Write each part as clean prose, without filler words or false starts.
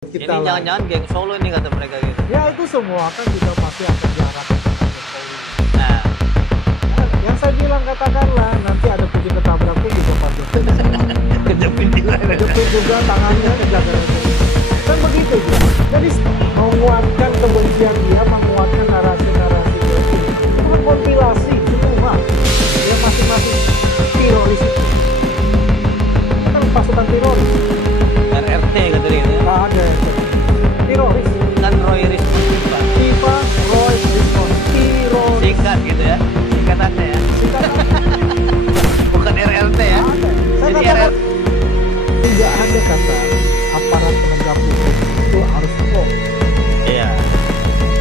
Ini Kita lah. jangan-jangan geng Solo ini kata mereka gitu. Ya itu semua kan juga pasti akan diarahkan ke Pak Jokowi. Nah, Yang saya bilang katakanlah nanti ada kucing ketabrak pun juga Pak Jokowi. kejepit juga. Kejepit juga tangannya jaga kan begitu ya. Jadi menguatkan kebencian dia, menguatkan narasi-narasi dia. Itu kan kompilasi semua. Ya masing-masing teroris itu. Kan pasukan teroris. RRT kata dia gitu. Nggak ada teroris. Kan Roy Risman juga. FIFA, Roy, Rismon, teroris. Singkat gitu ya. Singkatannya ya. Bukan RRT ya. Saya Jadi katakan, RRT. tidak ada kata aparat penegak hukum itu harus pro. Iya.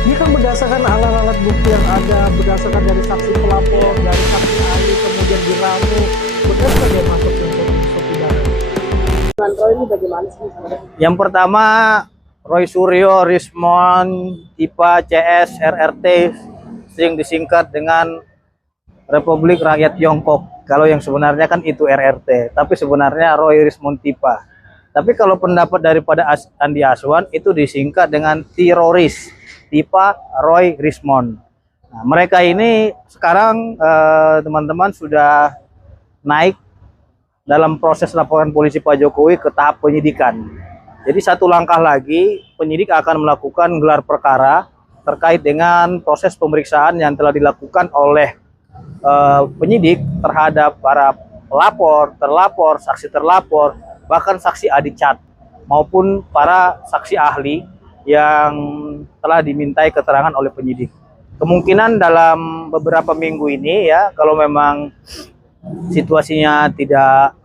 Ini kan berdasarkan alat-alat bukti yang ada, berdasarkan dari saksi pelapor, dari saksi ahli, kemudian diramu, benar nggak dia masuk untuk pidana? Dengan Roy ini bagaimana sih sebenarnya? Yang pertama Roy Suryo, Rismon, IPA, CS, RRT sering disingkat dengan Republik Rakyat Tiongkok. Kalau yang sebenarnya kan itu RRT, tapi sebenarnya Roy Rismon Tipa. Tapi kalau pendapat daripada Andi Aswan itu disingkat dengan teroris, Tipa Roy Rismon. Nah, mereka ini sekarang teman-teman sudah naik dalam proses laporan polisi Pak Jokowi ke tahap penyidikan. Jadi satu langkah lagi penyidik akan melakukan gelar perkara terkait dengan proses pemeriksaan yang telah dilakukan oleh penyidik terhadap para pelapor, terlapor, saksi terlapor, bahkan saksi adicat maupun para saksi ahli yang telah dimintai keterangan oleh penyidik. Kemungkinan dalam beberapa minggu ini ya, kalau memang situasinya tidak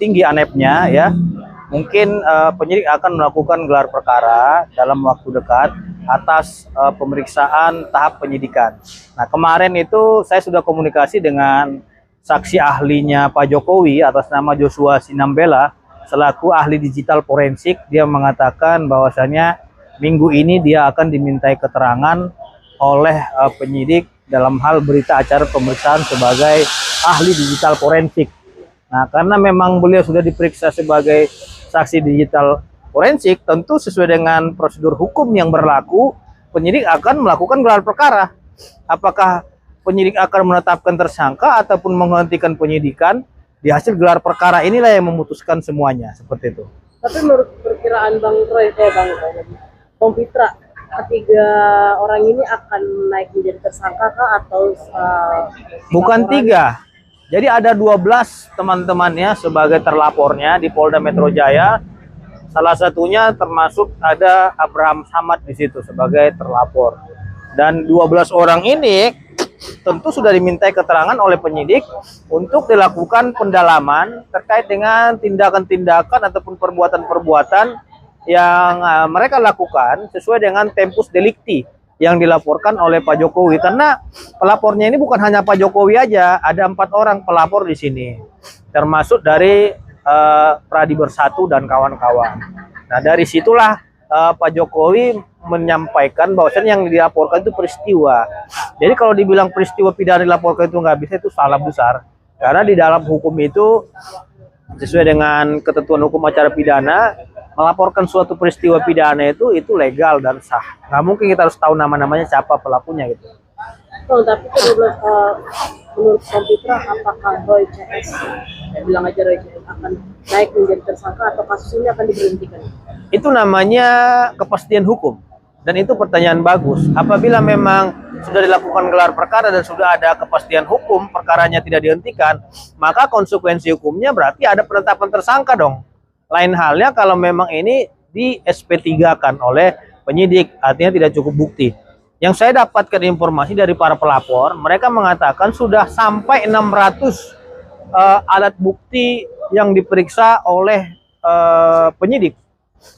tinggi anepnya ya, mungkin penyidik akan melakukan gelar perkara dalam waktu dekat atas pemeriksaan tahap penyidikan. Nah, kemarin itu saya sudah komunikasi dengan saksi ahlinya Pak Jokowi atas nama Joshua Sinambela selaku ahli digital forensik. Dia mengatakan bahwasannya minggu ini dia akan dimintai keterangan oleh penyidik dalam hal berita acara pemeriksaan sebagai ahli digital forensik. Nah, karena memang beliau sudah diperiksa sebagai saksi digital forensik, tentu sesuai dengan prosedur hukum yang berlaku, penyidik akan melakukan gelar perkara. Apakah penyidik akan menetapkan tersangka ataupun menghentikan penyidikan, di hasil gelar perkara inilah yang memutuskan semuanya, seperti itu. Tapi menurut perkiraan Bang Fitra, ketiga orang ini akan naik menjadi tersangka kah atau Bukan tiga. Jadi ada 12 teman-temannya sebagai terlapornya di Polda Metro Jaya. Salah satunya termasuk ada Abraham Samad di situ sebagai terlapor. Dan 12 orang ini tentu sudah dimintai keterangan oleh penyidik untuk dilakukan pendalaman terkait dengan tindakan-tindakan ataupun perbuatan-perbuatan yang mereka lakukan sesuai dengan tempus delicti yang dilaporkan oleh Pak Jokowi. Karena pelapornya ini bukan hanya Pak Jokowi aja, ada 4 orang pelapor di sini, termasuk dari Pradi Bersatu dan kawan-kawan. Nah, dari situlah Pak Jokowi menyampaikan bahwasannya yang dilaporkan itu peristiwa. Jadi kalau dibilang peristiwa pidana dilaporkan itu nggak bisa, itu salah besar. Karena di dalam hukum itu sesuai dengan ketentuan hukum acara pidana, melaporkan suatu peristiwa pidana itu legal dan sah. Nggak mungkin kita harus tahu nama-namanya siapa pelakunya gitu. tapi menurut Bang Fitra, apakah Roy CS, bilang aja Roy CS akan naik menjadi tersangka atau kasus ini akan diberhentikan? Itu namanya kepastian hukum. Dan itu pertanyaan bagus. Apabila memang sudah dilakukan gelar perkara dan sudah ada kepastian hukum, perkaranya tidak dihentikan, maka konsekuensi hukumnya berarti ada penetapan tersangka dong. Lain halnya kalau memang ini di SP3-kan oleh penyidik, artinya tidak cukup bukti. Yang saya dapatkan informasi dari para pelapor, mereka mengatakan sudah sampai 600 alat bukti yang diperiksa oleh penyidik.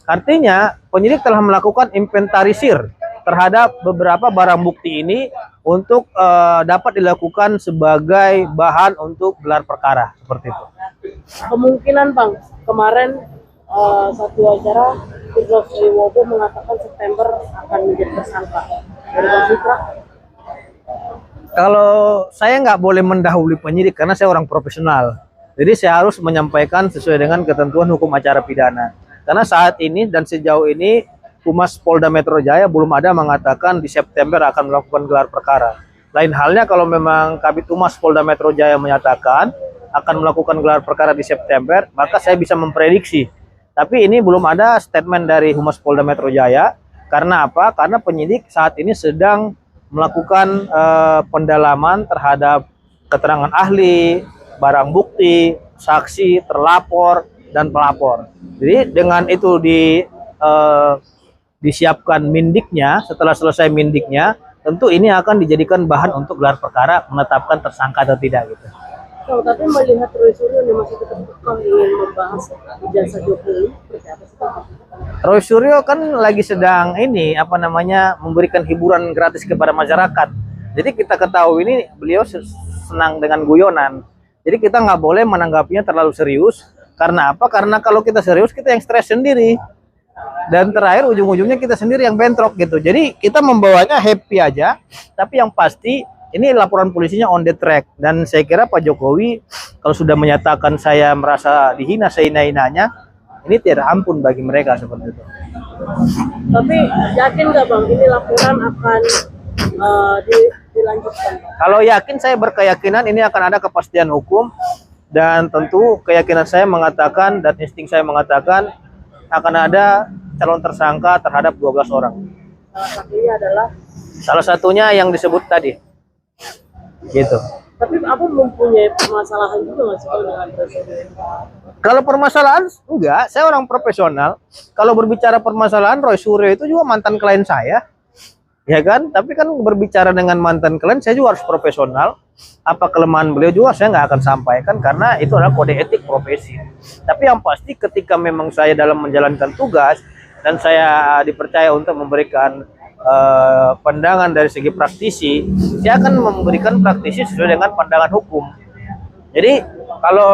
Artinya penyidik telah melakukan inventarisir terhadap beberapa barang bukti ini untuk dapat dilakukan sebagai bahan untuk gelar perkara, seperti itu. Kemungkinan Bang, kemarin satu acara Firdaus Wibowo mengatakan September akan menjadi tersangka. Dari Bang Fitra? Kalau saya nggak boleh mendahului penyidik karena saya orang profesional. Jadi saya harus menyampaikan sesuai dengan ketentuan hukum acara pidana. Karena saat ini dan sejauh ini Humas Polda Metro Jaya belum ada mengatakan di September akan melakukan gelar perkara. Lain halnya kalau memang Kabid Humas Polda Metro Jaya menyatakan akan melakukan gelar perkara di September, maka saya bisa memprediksi. Tapi ini belum ada statement dari Humas Polda Metro Jaya. Karena apa? Karena penyidik saat ini sedang melakukan pendalaman terhadap keterangan ahli, barang bukti, saksi, terlapor, dan pelapor. Jadi dengan itu disiapkan mindiknya, setelah selesai mindiknya, tentu ini akan dijadikan bahan untuk gelar perkara menetapkan tersangka atau tidak gitu. Kalau tapi melihat Roy Suryo yang masih tetap kekeh ingin membahas ijazah Jokowi, seperti apa sih? Roy Suryo kan lagi sedang memberikan hiburan gratis kepada masyarakat. Jadi kita ketahui ini beliau senang dengan guyonan. Jadi kita nggak boleh menanggapinya terlalu serius. Karena apa? Karena kalau kita serius kita yang stres sendiri. Dan terakhir ujung-ujungnya kita sendiri yang bentrok gitu. Jadi kita membawanya happy aja. Tapi yang pasti ini laporan polisinya on the track. Dan saya kira Pak Jokowi kalau sudah menyatakan saya merasa dihina sehina-hinanya, ini tiada ampun bagi mereka seperti itu. Tapi yakin nggak Bang ini laporan akan dilanjutkan? Kalau yakin, saya berkeyakinan ini akan ada kepastian hukum. Dan tentu keyakinan saya mengatakan dan insting saya mengatakan akan ada calon tersangka terhadap 12 orang. Salah satunya yang disebut tadi. Gitu. Tapi apa mempunyai permasalahan juga nggak sih dengan presiden? Kalau permasalahan enggak, saya orang profesional. Kalau berbicara permasalahan, Roy Suryo itu juga mantan klien saya. Ya kan? Tapi kan berbicara dengan mantan klien, saya juga harus profesional. Apa kelemahan beliau juga saya nggak akan sampaikan karena itu adalah kode etik profesi. Tapi yang pasti ketika memang saya dalam menjalankan tugas dan saya dipercaya untuk memberikan pandangan dari segi praktisi, saya akan memberikan praktisi sesuai dengan pandangan hukum. Jadi kalau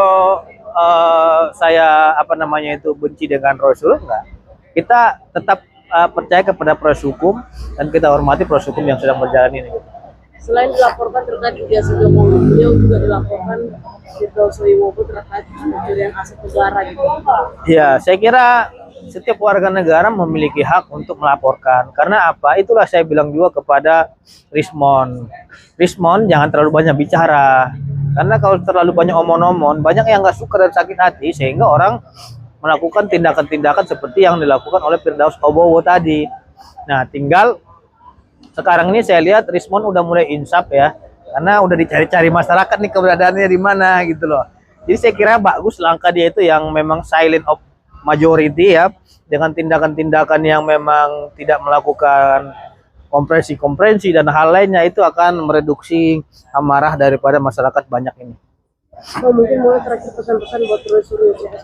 saya benci dengan Roy Suryo, enggak. Kita tetap percaya kepada proses hukum dan kita hormati proses hukum yang sedang berjalan ini. Selain dilaporkan terkait ijazah Jokowi, beliau juga dilaporkan Citra Soewobo terkait pencurian aset negara gitu. Ya, saya kira setiap warga negara memiliki hak untuk melaporkan. Karena apa? Itulah saya bilang juga kepada Rismon. Rismon jangan terlalu banyak bicara. Karena kalau terlalu banyak omon-omon, banyak yang nggak suka dan sakit hati sehingga orang melakukan tindakan-tindakan seperti yang dilakukan oleh Firdaus Obowo tadi. Nah, tinggal sekarang ini saya lihat Rismon udah mulai insaf ya. Karena udah dicari-cari masyarakat nih keberadaannya di mana gitu loh. Jadi saya kira bagus langkah dia itu yang memang silent of majority ya, dengan tindakan-tindakan yang memang tidak melakukan kompresi dan hal lainnya, itu akan mereduksi amarah daripada masyarakat banyak ini. Mungkin mulai terakhir pesan-pesan buat Roy Suryo CS.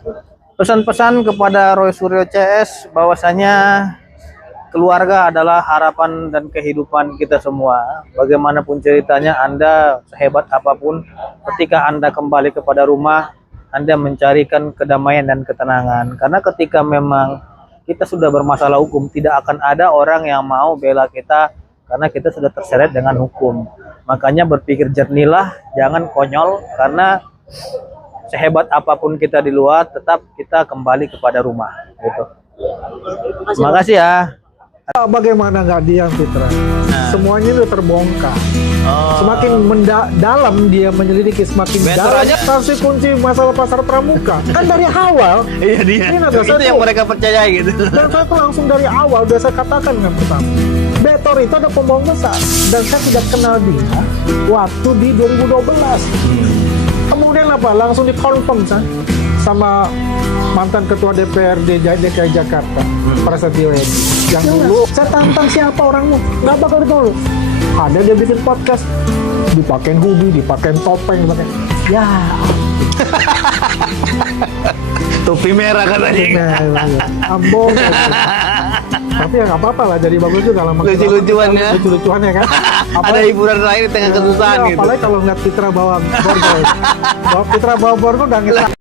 Pesan-pesan kepada Roy Suryo CS bahwasanya keluarga adalah harapan dan kehidupan kita semua. Bagaimanapun ceritanya, Anda sehebat apapun, ketika Anda kembali kepada rumah, Anda mencarikan kedamaian dan ketenangan. Karena ketika memang kita sudah bermasalah hukum, tidak akan ada orang yang mau bela kita karena kita sudah terseret dengan hukum. Makanya berpikir jernihlah, jangan konyol, karena sehebat apapun kita di luar, tetap kita kembali kepada rumah. Gitu. Terima kasih ya. Bagaimana nggak diam Fitra? Semuanya udah terbongkar. Semakin dalam dia menyelidiki, semakin dalam. Saksi kunci masalah pasar pramuka kan dari awal. Iya dia. Itu yang mereka percaya gitu. Dan saya tuh langsung dari awal udah saya katakan kan pertama, Betor itu ada pembohong besar dan saya tidak kenal dia waktu di 2012. Kemudian apa? Langsung dikonfirm sama mantan ketua DPRD DKI Jakarta, Prasetyo Edi. Yang dulu saya tantang siapa orangmu, nggak bakal ditolak. Ada dia bikin podcast, dipakein hoodie, dipakein topeng, dipakein ya. Topi merah katanya. Ambon. Tapi ya nggak apa-apa lah, jadi bagus juga lah. Lucu-lucuan ya. Lucu-lucuan ya kan. Ada hiburan lain di tengah kesusahan gitu. Apalagi kalau ngeliat Fitra bawa borgol. Fitra bawa borgol udah ngeliat.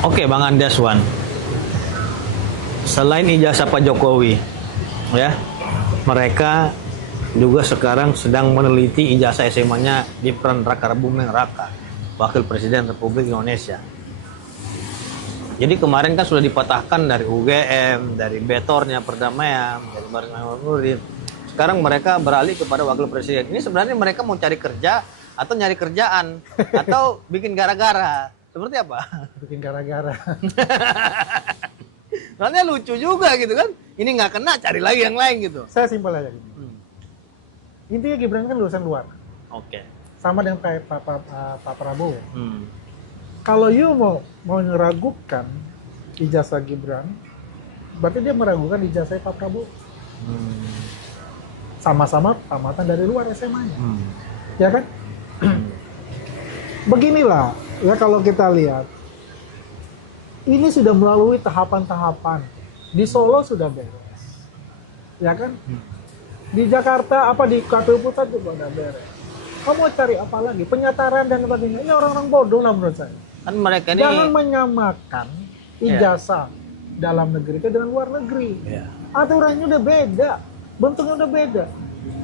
Oke, Bang Andeswan. Selain ijazah Pak Jokowi, ya, mereka juga sekarang sedang meneliti ijazah SMA-nya Gibran Rakabuming Raka, Wakil Presiden Republik Indonesia. Jadi kemarin kan sudah dipatahkan dari UGM, dari Betornya Perdamaian, dari Baris Nurdin. Sekarang mereka beralih kepada Wakil Presiden. Ini sebenarnya mereka mau cari kerja atau nyari kerjaan atau bikin gara-gara. Seperti apa? Bikin gara-gara. Soalnya lucu juga gitu kan. Ini nggak kena, cari lagi yang lain gitu. Saya simpel aja gini. Intinya Gibran kan lulusan luar. Oke. Sama dengan Pak Prabowo. Hmm. Kalau you mau meragukan ijazah Gibran, berarti dia meragukan ijazah Pak Prabowo. Sama-sama tamatan dari luar SMA-nya. Ya kan? Beginilah, ya kalau kita lihat, ini sudah melalui tahapan-tahapan. Di Solo sudah beres. Ya kan? Di Jakarta, di KPU Pusat juga udah beres. Kamu mau cari apa lagi? Penyataran dan sebagainya. Ini orang-orang bodoh lah menurut saya. Kan mereka ini Jangan menyamakan ijazah dalam negeri itu dengan luar negeri. Aturannya udah beda, bentuknya udah beda.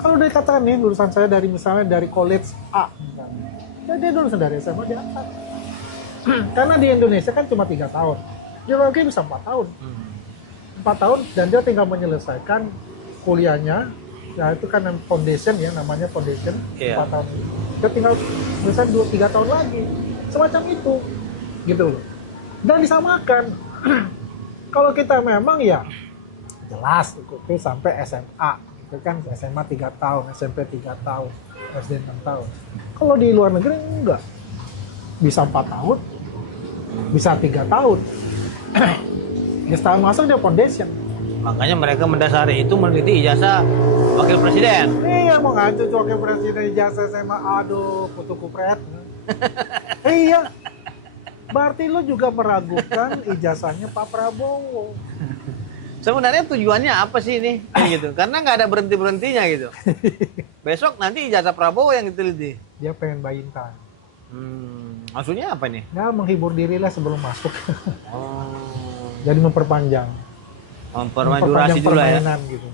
Kalau dikatakan nih lulusan saya dari misalnya dari college A, misalnya, ya dia lulusan dari SMA di atas. Karena di Indonesia kan cuma 3 tahun, di luar negeri bisa 4 tahun, 4 tahun dan dia tinggal menyelesaikan kuliahnya. Ya itu kan foundation ya, namanya foundation 4 tahun. Dia tinggal selesai 2-3 tahun lagi. Semacam itu, gitu loh. Dan disamakan. Kalau kita memang ya jelas ikuti sampai SMA, itu kan SMA 3 tahun, SMP 3 tahun, SD 6 tahun. Kalau di luar negeri enggak, bisa 4 tahun, bisa 3 tahun. Ya setahun masuk dia foundation. makanya mereka mendasari itu meneliti ijazah Wakil Presiden. Iya, mau ngacu wakil presiden ijazah SMA, aduh, kutu kupret. Iya, berarti lu juga meragukan ijazahnya Pak Prabowo. Sebenarnya tujuannya apa sih ini? Gitu. Karena nggak ada berhenti-berhentinya gitu. Besok nanti ijazah Prabowo yang diteliti. Dia pengen buy-in time. Maksudnya apa nih? Ya, menghibur diri lah sebelum masuk. Oh, Jadi memperpanjang durasi dulu ya. permainan gitu.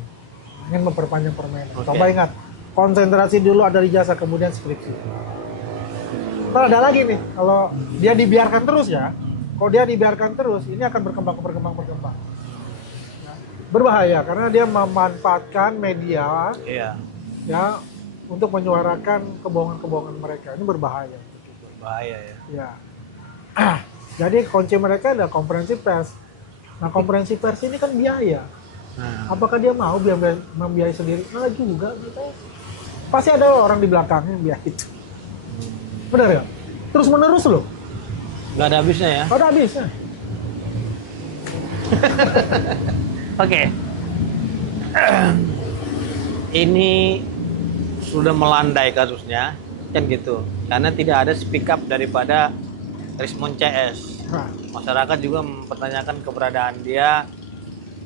Ingin memperpanjang permainan. Oke. Coba ingat, konsentrasi dulu ada ijazah, kemudian skripsi. Kalau ada lagi nih, kalau dia dibiarkan terus ya, kalau dia dibiarkan terus, ini akan berkembang. Berbahaya karena dia memanfaatkan media ya untuk menyuarakan kebohongan-kebohongan mereka. Ini berbahaya. Bahaya ya. Ya. Jadi kunci mereka adalah konferensi pers. Nah, konferensi pers ini kan biaya. Apakah dia mau membiayai sendiri? Nah, juga gitu. Pasti ada orang di belakangnya yang biayai itu. Benar ya? Terus menerus loh. Nggak ada habisnya ya. Nggak ada habisnya. Oke. Ini sudah melandai kasusnya kan gitu. Karena tidak ada speak up daripada Rismon CS. Masyarakat juga mempertanyakan keberadaan dia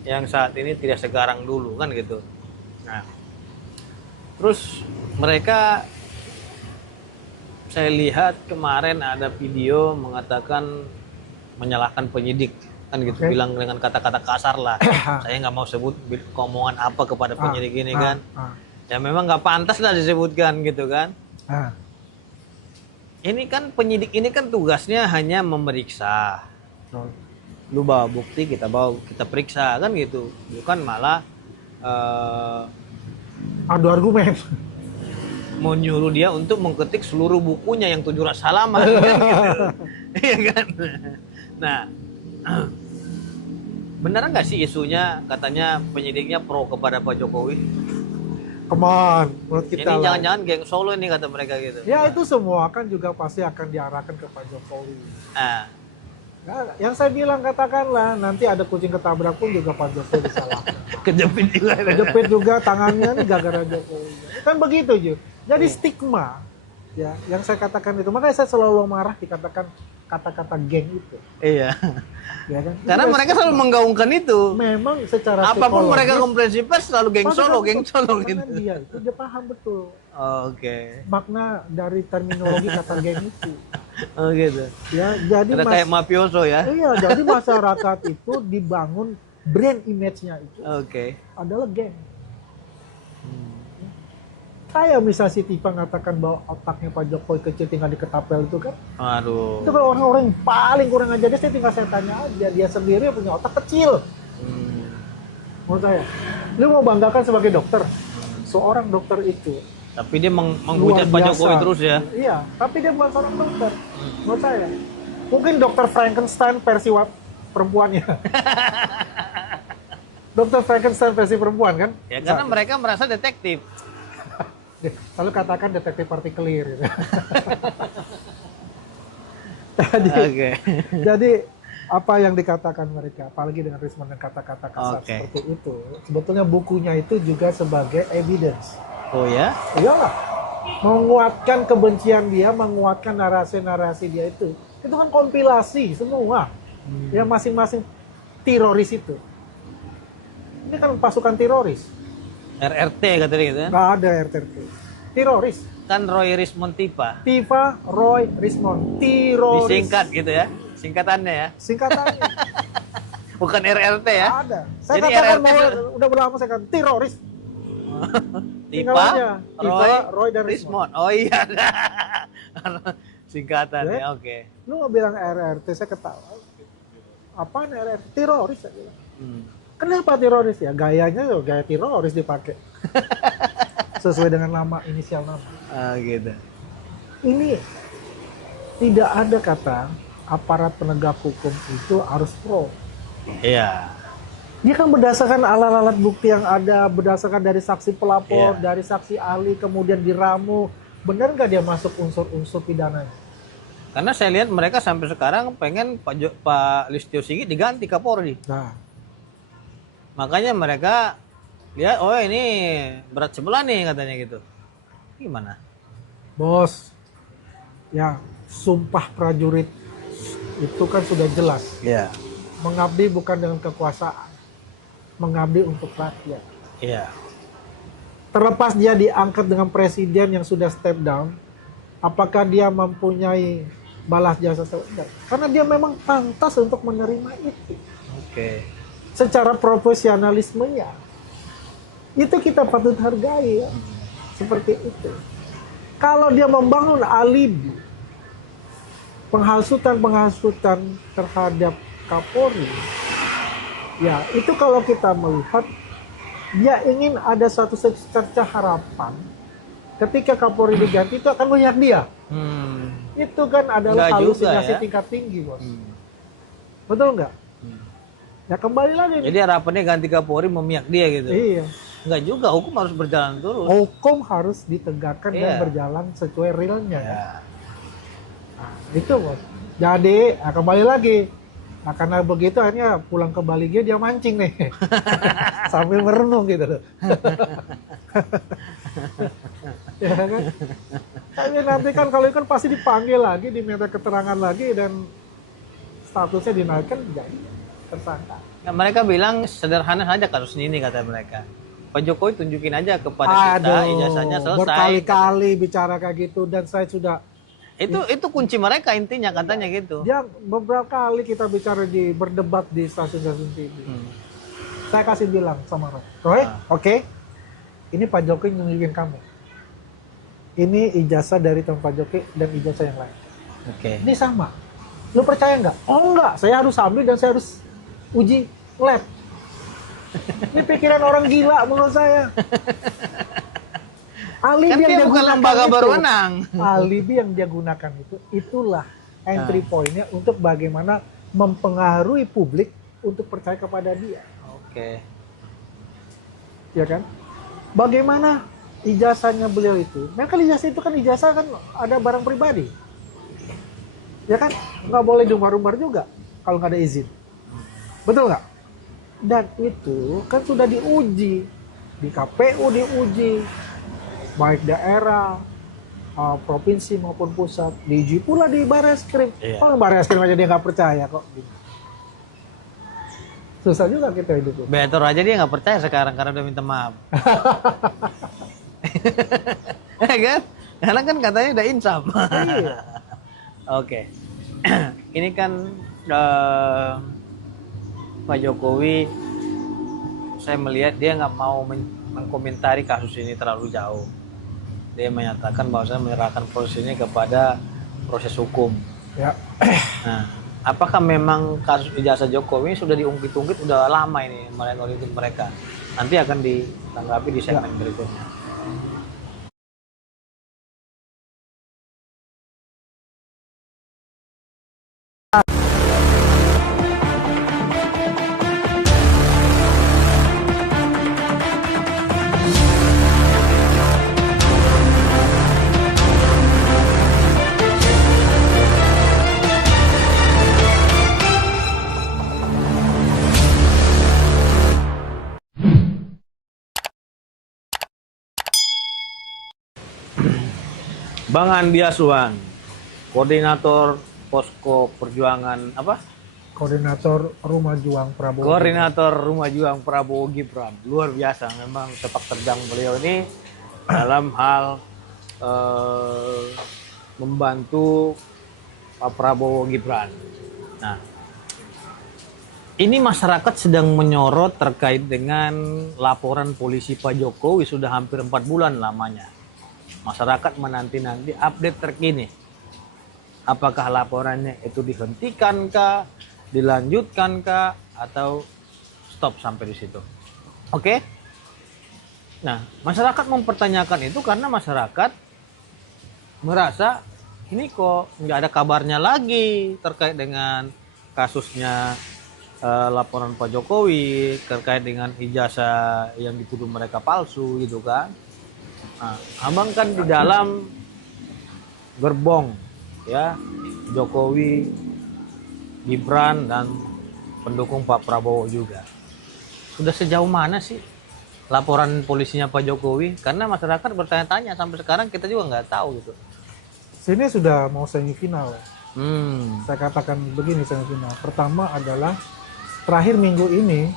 yang saat ini tidak segarang dulu kan gitu. Nah, terus mereka, saya lihat kemarin ada video mengatakan menyalahkan penyidik kan gitu, bilang dengan kata-kata kasar lah. Saya nggak mau sebut omongan apa kepada penyidik ini kan. Ya memang nggak pantas lah disebutkan gitu kan. Ini kan penyidik ini kan tugasnya hanya memeriksa. Lu bawa bukti, kita periksa kan gitu, bukan malah adu argumen. Mau nyuruh dia untuk mengketik seluruh bukunya yang 700 halaman kan gitu. Iya kan? Nah, benar nggak sih isunya katanya penyidiknya pro kepada Pak Jokowi? Come on, menurut kita Ini lah. jangan-jangan geng Solo ini kata mereka gitu. Ya itu semua kan juga pasti akan diarahkan ke Pak Jokowi. Nah, Ya, yang saya bilang katakanlah nanti ada kucing ketabrak pun juga Pak Jokowi disalahkan. kejepit juga. Kejepit juga tangannya nih gara-gara Jokowi. Kan begitu Ju. Jadi stigma ya yang saya katakan itu. Makanya saya selalu marah dikatakan kata-kata geng itu. Iya. Ya kan? Karena Itu mereka selalu menggaungkan itu. memang secara Apapun psikologis, mereka konferensi pers selalu geng pasti Solo karena gitu. dia itu dia paham betul Oke. makna dari terminologi kata geng itu. Oh gitu. Ya, jadi Ada kayak mafioso ya. iya, jadi masyarakat itu dibangun brand image-nya itu Oke. adalah geng. Kayak misalnya si Tifa ngatakan bahwa otaknya Pak Jokowi kecil tinggal di ketapel itu kan. Aduh. Itu kan orang-orang yang paling kurang ajar. Dia tinggal saya tanya aja, dia sendiri punya otak kecil. Menurut saya, lu mau banggakan sebagai dokter, seorang dokter itu Tapi dia luar menghujat Pak Jokowi biasa. terus ya. Iya, tapi dia bukan seorang dokter. Menurut saya, mungkin dokter Frankenstein versi perempuannya. Dokter Frankenstein versi perempuan kan? Ya karena Satu. mereka merasa detektif. Lalu katakan detektif partikelir. Gitu. jadi, Oke. jadi apa yang dikatakan mereka, apalagi dengan Risman dan kata-kata kasar Oke. seperti itu, sebetulnya bukunya itu juga sebagai evidence. Oh ya? Iyalah, menguatkan kebencian dia, menguatkan narasi-narasi dia itu kan kompilasi semua. Ya masing-masing teroris itu. Ini kan pasukan teroris. RRT katanya gitu ya. Nggak ada RTT. Teroris. Kan Roy Rismond Tipa. Tifa, Roy, Rismond. Teroris. Disingkat gitu ya. Singkatannya ya. Singkatannya. Bukan RRT ya. Ada. Saya Jadi katakan RRT bahwa udah berapa saya katakan teroris. Tinggal aja. Tipa, Roy dan Rismond. Oh iya. Singkatannya. Ya. Oke. Lu nggak bilang RRT, saya ketawa. Apaan RRT? Teroris. Saya bilang. Kenapa teroris ya? Gayanya tuh gaya teroris dipakai. Sesuai dengan nama, inisial nama. Gitu. Ini tidak ada kata aparat penegak hukum itu harus pro. Iya. Dia kan berdasarkan alat-alat bukti yang ada, berdasarkan dari saksi pelapor, Iya. dari saksi ahli, kemudian diramu. Benar nggak dia masuk unsur-unsur pidananya? Karena saya lihat mereka sampai sekarang pengen Pak Listio Sigit diganti Kapolri. Nah, Makanya mereka lihat, oh ini berat sebelah nih katanya gitu. Gimana? bos, ya sumpah prajurit itu kan sudah jelas. Iya. Mengabdi bukan dengan kekuasaan, mengabdi untuk rakyat. Iya. Terlepas dia diangkat dengan presiden yang sudah step down, apakah dia mempunyai balas jasa atau tidak? Karena dia memang pantas untuk menerima itu. Oke. Secara profesionalismenya, itu kita patut hargai ya. Seperti itu. Kalau dia membangun alibi, penghasutan terhadap Kapolri, ya itu kalau kita melihat, dia ingin ada suatu secerca harapan ketika Kapolri diganti itu akan melihat dia. Itu kan adalah Nggak juga, halusinasi ya. tingkat tinggi, bos. Betul nggak? Ya kembali lagi nih. Jadi harapannya ganti Kapolri memihak dia gitu. Iya. Enggak juga, hukum harus berjalan terus. Hukum harus ditegakkan dan Iya. berjalan sesuai realnya. Ya. Nah, itu bos. Jadi kembali lagi. Nah, karena begitu akhirnya pulang ke Bali dia mancing nih. Sambil merenung gitu loh. Ya kan? Tapi nanti kan kalau itu kan pasti dipanggil lagi, diminta keterangan lagi dan statusnya dinaikkan jadi tersangka. Nah, mereka bilang sederhana saja kasus ini kata mereka. Pak Jokowi tunjukin aja kepada kita ijazahnya selesai. Berkali-kali bicara kayak gitu dan saya sudah Itu kunci mereka intinya katanya gitu. dia beberapa kali kita bicara berdebat di stasiun-stasiun TV. Saya kasih bilang sama Roy, oke, ini Pak Jokowi nunjukin kamu. Ini ijazah dari teman Pak Jokowi dan ijazah yang lain. Oke. Ini sama. Lu percaya nggak? Oh enggak, saya harus ambil dan saya harus uji lab. Ini pikiran orang gila menurut saya. Alibi Kan dia bukan lembaga berwenang. Alibi yang dia gunakan itulah entry point-nya untuk bagaimana mempengaruhi publik untuk percaya kepada dia. Oke. Ya kan? Bagaimana ijazahnya beliau itu? Memang ijazah itu kan ijazah kan ada barang pribadi. Ya kan? Nggak boleh diumbar-umbar juga kalau nggak ada izin. Betul nggak? Dan itu kan sudah diuji. Di KPU diuji. Baik daerah, provinsi maupun pusat. Diuji pula di Barreskrim. Iya. Kalau Barreskrim aja dia nggak percaya kok. Susah juga kita hidup. Better aja dia nggak percaya sekarang karena udah minta maaf. Ya kan? Karena kan katanya udah insaf. Iya. Oke. Ini kan eh, Pak Jokowi, saya melihat dia nggak mau mengkomentari kasus ini terlalu jauh. Dia menyatakan bahwa saya menyerahkan proses ini kepada proses hukum. Ya. Nah, apakah memang kasus ijazah Jokowi sudah diungkit-ungkit udah lama ini melalui mereka? Nanti akan ditanggapi di segmen berikutnya. Bang Andi Aswan, koordinator posko perjuangan apa? Koordinator Rumah Juang Prabowo. Koordinator Rumah Juang Prabowo Gibran. Luar biasa memang sepak terjang beliau ini dalam hal membantu Pak Prabowo Gibran. Nah, ini masyarakat sedang menyorot terkait dengan laporan polisi Pak Jokowi sudah hampir 4 bulan lamanya. Masyarakat menanti-nanti update terkini. Apakah laporannya itu dihentikankah, dilanjutkankah, atau stop sampai di situ? Oke? Nah, masyarakat mempertanyakan itu karena masyarakat merasa ini kok nggak ada kabarnya lagi terkait dengan kasusnya laporan Pak Jokowi, terkait dengan ijazah yang dituduh mereka palsu gitu kan. Nah, abang kan di dalam gerbong ya Jokowi, Gibran, dan pendukung Pak Prabowo juga. Sudah sejauh mana sih laporan polisinya Pak Jokowi? Karena masyarakat bertanya-tanya sampai sekarang kita juga nggak tahu gitu. Sini sudah mau semifinal. Hmm. Saya katakan begini semifinal. Pertama adalah terakhir minggu ini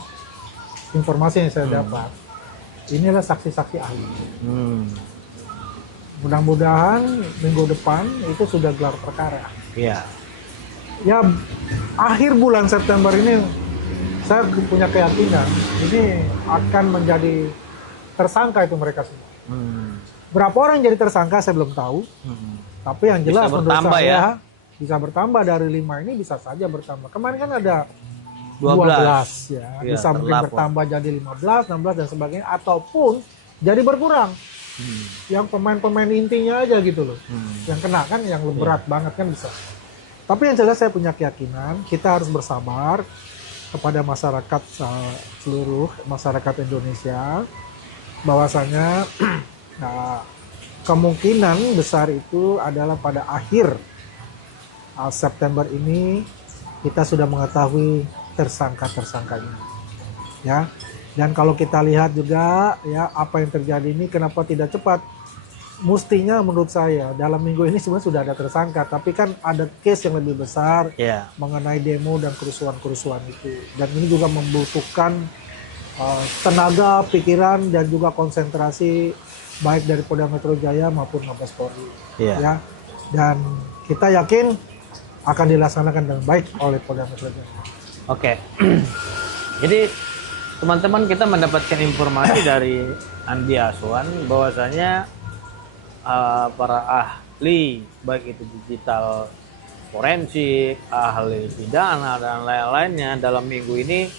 informasi yang saya dapat. Inilah saksi-saksi ahli. Mudah-mudahan minggu depan itu sudah gelar perkara. Iya. Ya akhir bulan September ini saya punya keyakinan ini akan menjadi tersangka itu mereka semua. Berapa orang jadi tersangka saya belum tahu. Tapi yang jelas menurut saya bisa bertambah dari 5 ini bisa saja bertambah. Kemarin kan ada 12 ya, bisa mungkin bertambah jadi 15, 16 dan sebagainya ataupun jadi berkurang. Yang pemain-pemain intinya aja gitu loh. Yang kena kan yang berat banget kan bisa. Tapi yang jelas saya punya keyakinan kita harus bersabar kepada masyarakat seluruh masyarakat Indonesia bahwasanya nah, kemungkinan besar itu adalah pada akhir September ini kita sudah mengetahui tersangka-tersangkanya ya. Dan kalau kita lihat juga ya apa yang terjadi ini kenapa tidak cepat, mestinya menurut saya dalam minggu ini sebenarnya sudah ada tersangka, tapi kan ada case yang lebih besar mengenai demo dan kerusuhan-kerusuhan itu, dan ini juga membutuhkan tenaga, pikiran dan juga konsentrasi baik dari Polda Metro Jaya maupun Mabes Polri ya. Dan kita yakin akan dilaksanakan dengan baik oleh Polda Metro Jaya. Oke. Jadi teman-teman kita mendapatkan informasi dari Andi Aswan bahwasanya para ahli baik itu digital forensik, ahli pidana dan lain-lainnya dalam minggu ini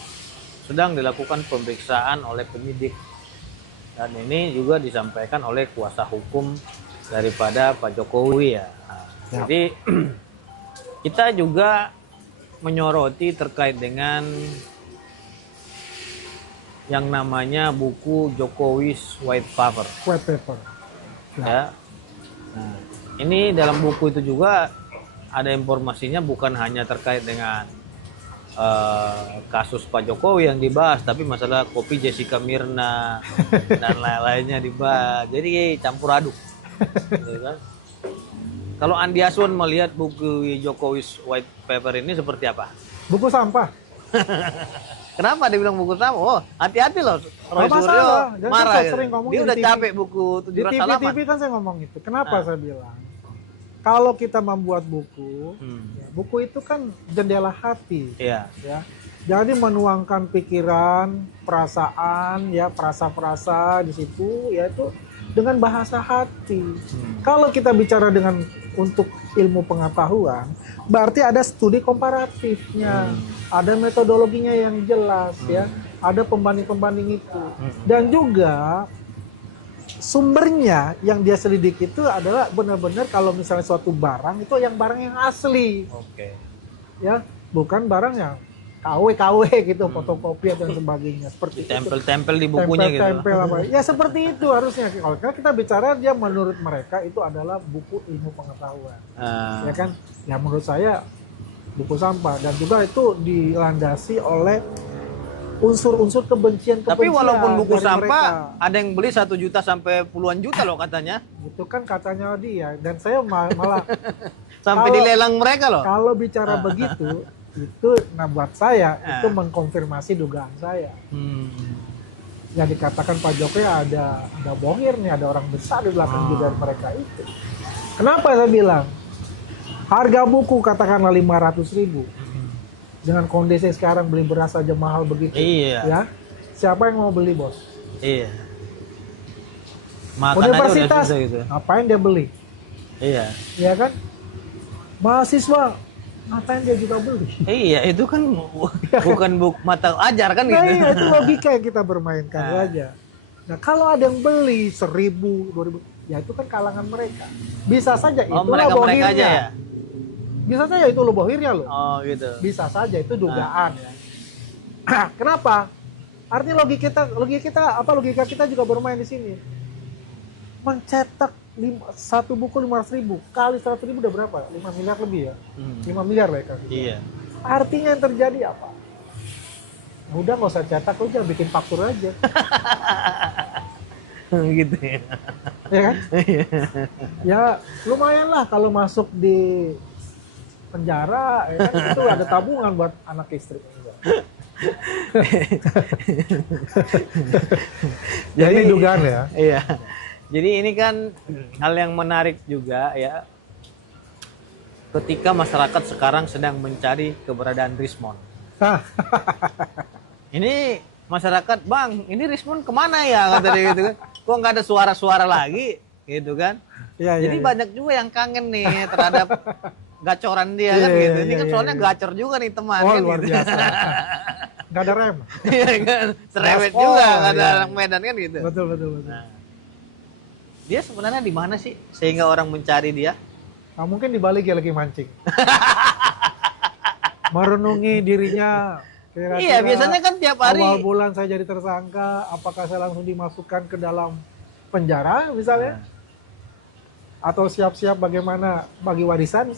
sedang dilakukan pemeriksaan oleh penyidik, dan ini juga disampaikan oleh kuasa hukum daripada Pak Jokowi ya. Jadi kita juga menyoroti terkait dengan yang namanya buku Jokowi's White Paper. White paper. Ya. Nah, ini dalam buku itu juga ada informasinya bukan hanya terkait dengan kasus Pak Jokowi yang dibahas, tapi masalah kopi Jessica Mirna dan lain-lainnya dibahas. Jadi campur aduk. Gitu kan? Kalau Andi Aswan melihat buku Jokowi's White Paper ini seperti apa? Buku sampah. Kenapa dia bilang buku sampah? Oh, hati-hati loh. Roy Suryo marah. Gitu. Dia udah capek buku 700 halaman. Di TV kan saya ngomong itu. Kenapa saya bilang? kalau kita membuat buku, Hmm. ya, buku itu kan jendela hati, Iya. ya. Jadi menuangkan pikiran, perasaan, ya frasa-frasa di situ, yaitu dengan bahasa hati. Kalau kita bicara dengan untuk ilmu pengetahuan, berarti ada studi komparatifnya, ada metodologinya yang jelas, ya, ada pembanding-pembanding itu, dan juga sumbernya yang dia selidiki itu adalah benar-benar kalau misalnya suatu barang itu yang barang yang asli, Oke. ya, bukan barang yang KW gitu, fotokopi dan sebagainya, seperti itu. Tempel-tempel di bukunya gitu. Tempel apa? Ya seperti itu harusnya. Kalau kita bicara dia menurut mereka itu adalah buku ilmu pengetahuan, Ah. ya kan? Ya menurut saya buku sampah, dan juga itu dilandasi oleh unsur-unsur kebencian. Tapi walaupun buku dari sampah, mereka. ada yang beli 1 juta sampai puluhan juta loh katanya. Itu kan katanya dia, dan saya malah Sampai Kalau- dilelang mereka loh. kalau bicara begitu itu, nah buat saya itu mengkonfirmasi dugaan saya. Hmm. Yang dikatakan Pak Jokowi ada bohir nih, ada orang besar di belakang juga mereka itu. Kenapa saya bilang harga buku katakanlah 500.000, dengan kondisi sekarang beli beras aja mahal begitu, Iya. ya siapa yang mau beli, bos? Iya. Makan aja udah Universitas susah gitu. ngapain dia beli, Iya. ya kan? Mahasiswa ngapain dia juga beli? Iya, itu kan bukan mata ajar kan Nah gitu. iya, itu logika yang kita bermainkan saja. Nah kalau ada yang beli 1.000, 2.000, ya itu kan kalangan mereka. Bisa saja itu Oh, mereka aja ya. Bisa saja itu lo bohirnya loh. Oh, gitu. Bisa saja itu dugaan ya. Kenapa? Artinya logika kita juga bermain di sini. Mencetak satu buku 500.000 kali 100.000 udah berapa? 5 miliar lebih ya. 5 miliar lah kan. Iya. Artinya yang terjadi apa? Udah nggak usah cetak, lu jangan bikin faktur aja, Gitu ya. ya kan? Ya lumayan lah kalau masuk di penjara, ya kan? Itu ada tabungan buat anak istri. Jadi dugaan ya. Iya. Jadi ini kan hal yang menarik juga ya. Ketika masyarakat sekarang sedang mencari keberadaan Rismon. Nah, Ini masyarakat, Bang, ini Rismon kemana ya? Kata dia gitu kan. Kok nggak ada suara-suara lagi? Gitu kan. ya, Jadi banyak juga yang kangen nih terhadap gacoran dia kan Iya, gitu. Ini iya, kan iya, soalnya iya. gacor juga nih teman Oh kan luar gitu. biasa. Nggak ada rem. Iya kan. Serewet Gaspol, juga nggak ada iya. anak Medan kan gitu. Betul. Dia sebenarnya di mana sih sehingga orang mencari dia? Nah, mungkin dibalik ya lagi mancing. Merenungi dirinya. Kira-kira Iya, biasanya kan tiap hari. awal bulan saya jadi tersangka, apakah saya langsung dimasukkan ke dalam penjara misalnya? Atau siap-siap bagaimana bagi warisan?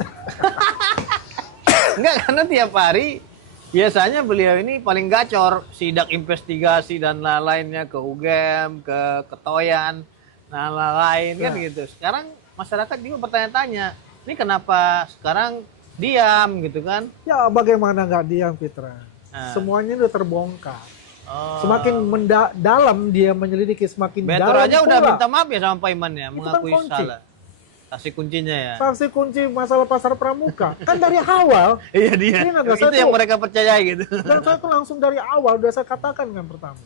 Enggak, karena tiap hari biasanya beliau ini paling gacor, sidak investigasi dan lain-lainnya ke UGM, ke Ketoyan, nah lain-lain kan Ya. gitu. Sekarang masyarakat juga bertanya-tanya, ini kenapa sekarang diam gitu kan? Ya bagaimana nggak diam, Fitra? Nah. Semuanya udah terbongkar. Oh. Semakin dalam dia menyelidiki, semakin Betor dalam aja udah pula. minta maaf ya sama Pak Iman ya, Itu mengakui kan kunci. salah. Kasih kuncinya ya. Saksi kunci masalah pasar pramuka kan dari awal. Iya dia. Ini ada Itu satu. yang mereka percayai gitu. Dan saya tuh langsung dari awal udah saya katakan kan pertama.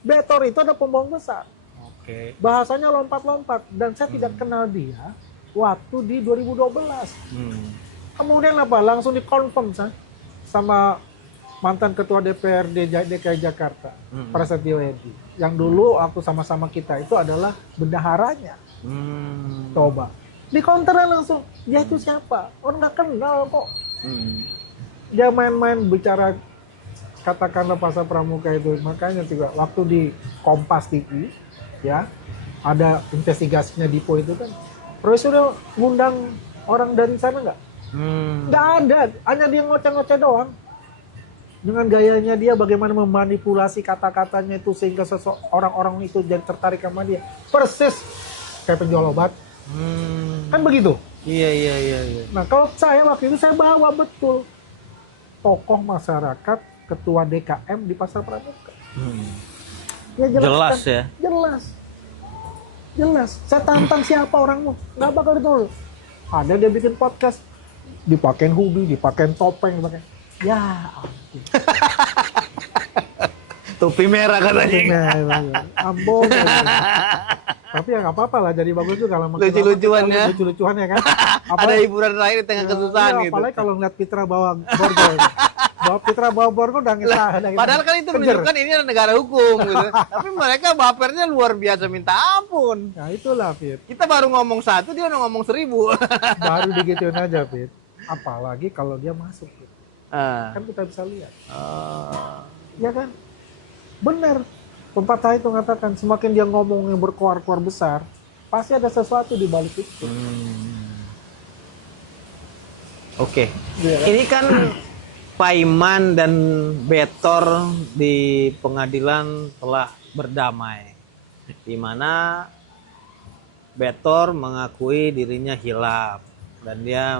Betor itu ada pembohong besar. Oke. Bahasanya lompat-lompat, dan saya tidak kenal dia waktu di 2012. Kemudian apa? Langsung dikonfirm sama mantan ketua DPRD DKI Jakarta, Prasetyo Edi. Yang dulu waktu sama-sama kita itu adalah bendaharanya. Coba. Di counternya langsung, dia itu siapa? Orang nggak kenal kok. Dia main-main bicara katakanlah pasar pramuka itu. Makanya juga waktu di Kompas TV, ya, ada investigasinya Dipo itu kan. Terus udah ngundang orang dari sana nggak? Nggak ada, hanya dia ngoceh-ngoceh doang. Dengan gayanya dia bagaimana memanipulasi kata-katanya itu sehingga orang-orang itu jadi tertarik sama dia. Persis kayak penjual obat. Kan begitu. Iya. Nah kalau saya waktu itu saya bawa betul tokoh masyarakat, ketua DKM di pasar pramuka. Ya Jelas kan? ya. Jelas. Saya tantang siapa orangmu, nggak bakal ditolak. Ada dia bikin podcast, dipakein hoodie, dipakein topeng, dipakein. Ya ampun. Topi merah katanya. Ambon. Tapi ya nggak apa-apa lah, jadi bagus juga kalau makin Lucu-lucuan lama ya. Lucu-lucuan ya kan. Ada hiburan lain di tengah kesusahan Iya, gitu. apalagi kalau ngeliat Pitra bawa borgol. Pitra bawa borgol udah ngesah. Padahal kan itu menunjukkan ini adalah negara hukum gitu. Tapi mereka bapernya luar biasa minta ampun. Nah itulah Fit, Kita baru ngomong satu, dia udah ngomong 1000. baru digituin aja Fit. Apalagi kalau dia masuk Fit. Ah. Kan kita bisa lihat. Ah. Ya kan? Benar. Pepatah itu mengatakan semakin dia ngomong yang berkoar-koar besar, pasti ada sesuatu di balik itu. Oke. Iya kan? Ini kan Paiman dan Betor di pengadilan telah berdamai, di mana Betor mengakui dirinya hilaf dan dia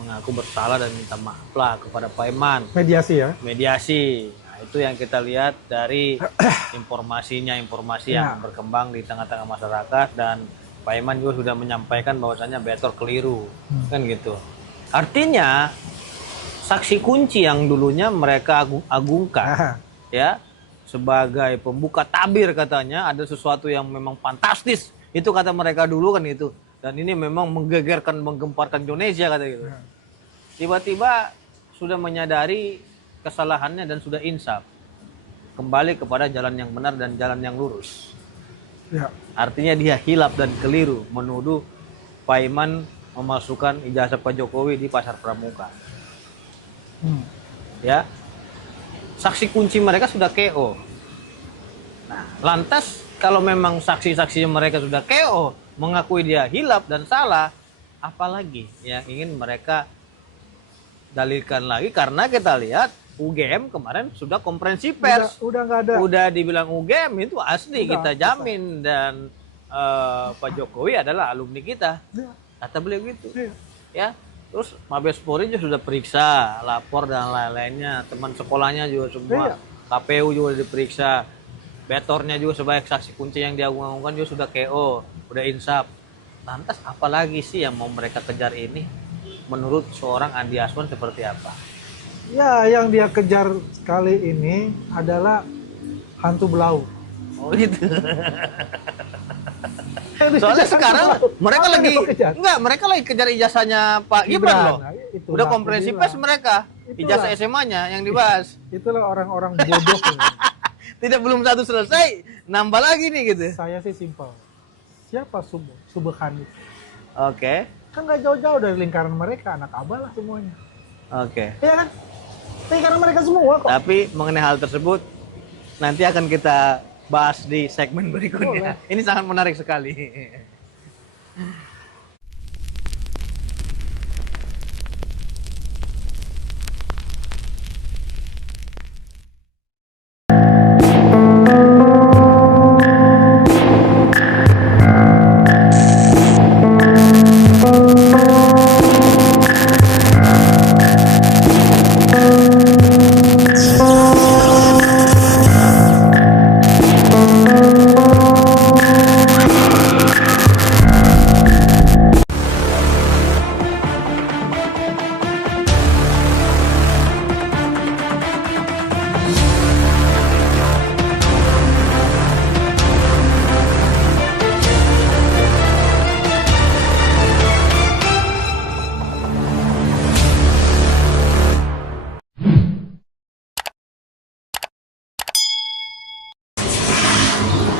mengaku bersalah dan minta maaf lah kepada Paiman. Mediasi ya. Mediasi. Nah, itu yang kita lihat dari informasi yang berkembang di tengah-tengah masyarakat, dan Paiman juga sudah menyampaikan bahwasanya Betor keliru, kan gitu. Artinya saksi kunci yang dulunya mereka agungkan ya sebagai pembuka tabir, katanya ada sesuatu yang memang fantastis, itu kata mereka dulu kan itu, dan ini memang menggegerkan, menggemparkan Indonesia kata gitu. Tiba-tiba sudah menyadari kesalahannya dan sudah insaf, kembali kepada jalan yang benar dan jalan yang lurus. Ya. Artinya dia hilaf dan keliru menuduh Paiman memasukkan ijazah Pak Jokowi di Pasar Pramuka. Ya, saksi kunci mereka sudah KO. Nah, lantas kalau memang saksi-saksi mereka sudah KO, mengakui dia hilaf dan salah, apalagi yang ingin mereka dalilkan lagi? Karena kita lihat UGM kemarin sudah konferensi pers, Udah nggak ada. udah dibilang UGM itu asli, Udah, kita jamin, dan Pak Jokowi adalah alumni kita, Ya. kata beliau gitu. Iya. Ya, terus Mabes Polri juga sudah periksa, lapor dan lain-lainnya, teman sekolahnya juga semua, Iya. KPU juga diperiksa, Betornya juga sebagai saksi kunci yang diagung-agungkan juga sudah KO, udah insaf. Lantas apalagi sih yang mau mereka kejar ini? Menurut seorang Andi Aswan seperti apa? Ya, yang dia kejar kali ini adalah hantu belau. Oh gitu. Soalnya sekarang mereka lagi mereka lagi kejar ijazahnya Pak Gibran loh. Nah, itulah Udah aku konferensi bilang. pers mereka, ijazah Itulah. SMA-nya yang dibahas. Itulah orang-orang bodoh. Tidak, belum satu selesai, nambah lagi nih gitu. Saya sih simpel. Siapa Subhan itu? Oke. Kan nggak jauh-jauh dari lingkaran mereka, anak abah lah semuanya. Oke. Ya kan? Lingkaran mereka semua kok. Tapi mengenai hal tersebut nanti akan kita bahas di segmen berikutnya. Boleh. Ini sangat menarik sekali.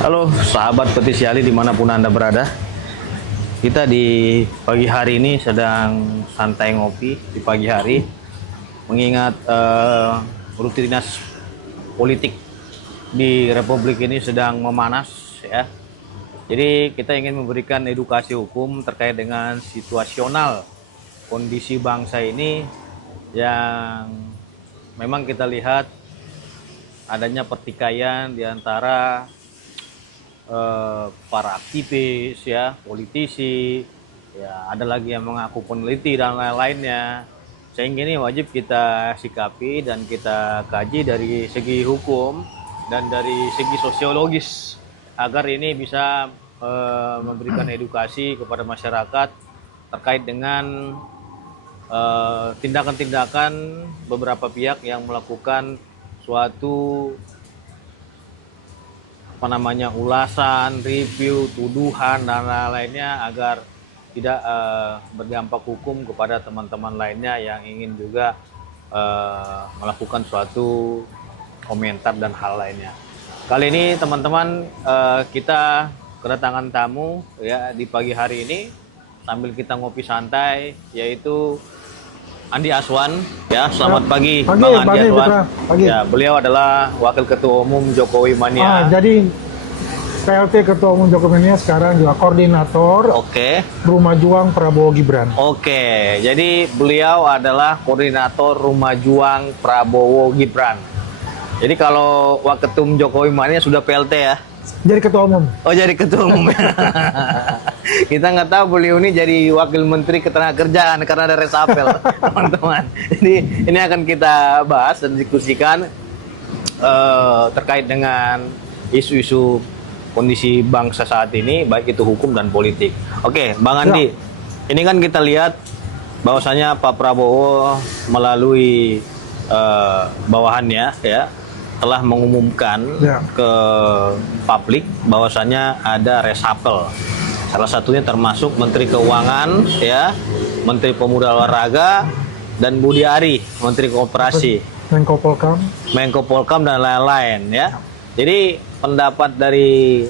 Halo sahabat petisiali dimanapun Anda berada. Kita di pagi hari ini sedang santai ngopi di pagi hari, mengingat rutinitas politik di Republik ini sedang memanas ya. Jadi kita ingin memberikan edukasi hukum terkait dengan situasional kondisi bangsa ini yang memang kita lihat adanya pertikaian di antara para aktivis ya, politisi, ya ada lagi yang mengaku peneliti dan lain-lainnya. Sehingga ini wajib kita sikapi dan kita kaji dari segi hukum dan dari segi sosiologis agar ini bisa memberikan edukasi kepada masyarakat terkait dengan tindakan-tindakan beberapa pihak yang melakukan suatu ulasan, review, tuduhan dan lain-lainnya agar tidak berdampak hukum kepada teman-teman lainnya yang ingin juga melakukan suatu komentar dan hal lainnya. Kali ini teman-teman kita kedatangan tamu ya di pagi hari ini sambil kita ngopi santai, yaitu Andi Aswan ya. Selamat pagi, Bang Andi Aswan. Pagi. Ya, beliau adalah Wakil Ketua Umum Jokowi Mania. Jadi PLT Ketua Umum Jokowi Mania sekarang juga koordinator Oke. Rumah Juang Prabowo Gibran. Oke, jadi beliau adalah koordinator Rumah Juang Prabowo Gibran. Jadi kalau Waketum Jokowi Mania sudah PLT ya? Jadi Ketua Umum. Oh, jadi Ketua Umum. Kita nggak tahu beliau ini jadi Wakil Menteri Ketenagakerjaan karena ada resapel, teman-teman. Jadi ini akan kita bahas dan diskusikan terkait dengan isu-isu kondisi bangsa saat ini, baik itu hukum dan politik. Oke, Bang Andi, ini kan kita lihat bahwasanya Pak Prabowo melalui bawahannya ya telah mengumumkan ke publik bahwasanya ada reshuffle. Salah satunya termasuk Menteri Keuangan ya, Menteri Pemuda Olahraga dan Budi Ari, Menteri Koperasi, Menko Polkam dan lain-lain ya. Jadi pendapat dari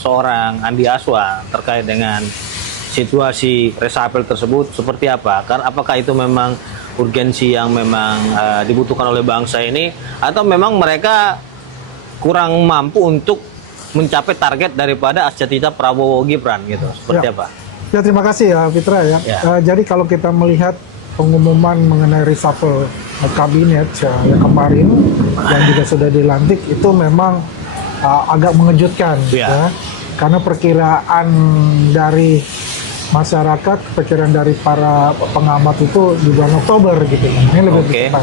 seorang Andi Aswan terkait dengan situasi reshuffle tersebut seperti apa? Karena apakah itu memang urgensi yang memang dibutuhkan oleh bangsa ini, atau memang mereka kurang mampu untuk mencapai target daripada cita-cita Prabowo Gibran gitu? Seperti apa? Ya, terima kasih ya Fitra ya. Jadi kalau kita melihat pengumuman mengenai reshuffle kabinet yang kemarin yang juga sudah dilantik, itu memang agak mengejutkan ya. Karena perkiraan dari masyarakat, perkiraan dari para pengamat itu di bulan Oktober gitu. Ini lebih cepat.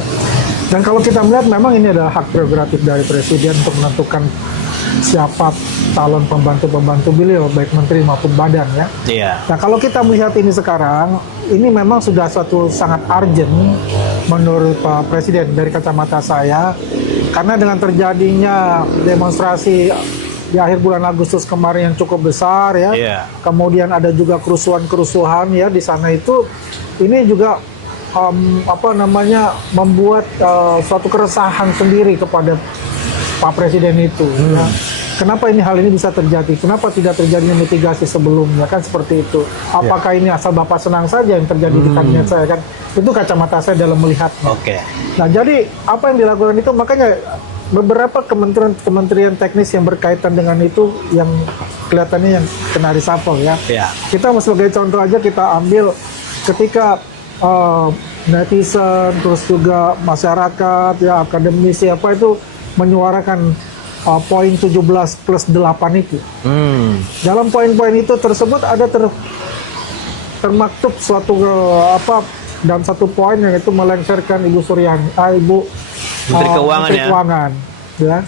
Dan kalau kita melihat memang ini adalah hak prerogatif dari Presiden untuk menentukan siapa calon pembantu-pembantu beliau, baik menteri maupun badan ya. Nah kalau kita melihat ini sekarang, ini memang sudah suatu sangat urgent menurut Pak Presiden dari kacamata saya, karena dengan terjadinya demonstrasi di akhir bulan Agustus kemarin yang cukup besar ya, kemudian ada juga kerusuhan-kerusuhan ya di sana itu, ini juga membuat suatu keresahan sendiri kepada Pak Presiden itu. Ya. Kenapa hal ini bisa terjadi? Kenapa tidak terjadinya mitigasi sebelumnya? Kan seperti itu. Apakah ini asal Bapak senang saja yang terjadi di kabinet saya? Kan itu kacamata saya dalam melihatnya. Nah jadi apa yang dilakukan itu, makanya beberapa kementerian teknis yang berkaitan dengan itu yang kelihatannya yang kena reshuffle ya. Kita sebagai contoh aja kita ambil ketika netizen terus juga masyarakat ya, akademisi apa itu menyuarakan poin 17+8 itu. Dalam poin-poin itu tersebut ada termaktub suatu dalam satu poin yang itu melengsarkan Ibu Suryani, Ibu Menteri Keuangan ya.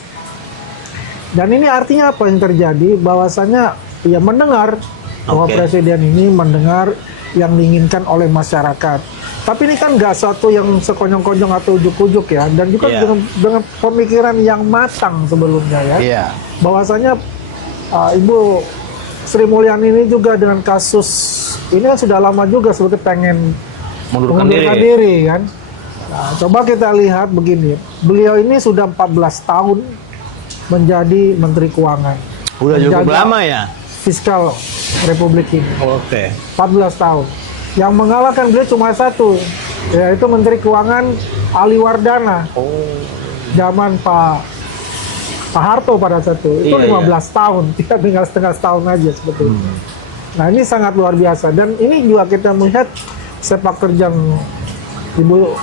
Dan ini artinya apa yang terjadi? Bahwasanya ya mendengar bahwa Presiden ini mendengar yang diinginkan oleh masyarakat. Tapi ini kan nggak satu yang sekonyong-konyong atau ujuk-ujuk ya, dan juga dengan pemikiran yang matang sebelumnya ya. Bahwasanya Ibu Sri Mulyani ini juga dengan kasus ini kan sudah lama juga sebetulnya pengen mengundurkan diri kan. Nah, coba kita lihat begini, beliau ini sudah 14 tahun menjadi Menteri Keuangan. Udah cukup lama ya? Fiskal Republik ini. 14 tahun. Yang mengalahkan beliau cuma satu, yaitu Menteri Keuangan Ali Wardana. Zaman Pak Harto pada saat itu 15 tahun, tidak tinggal setengah tahun aja sebetulnya. Nah ini sangat luar biasa, dan ini juga kita melihat sepak terjang Ibu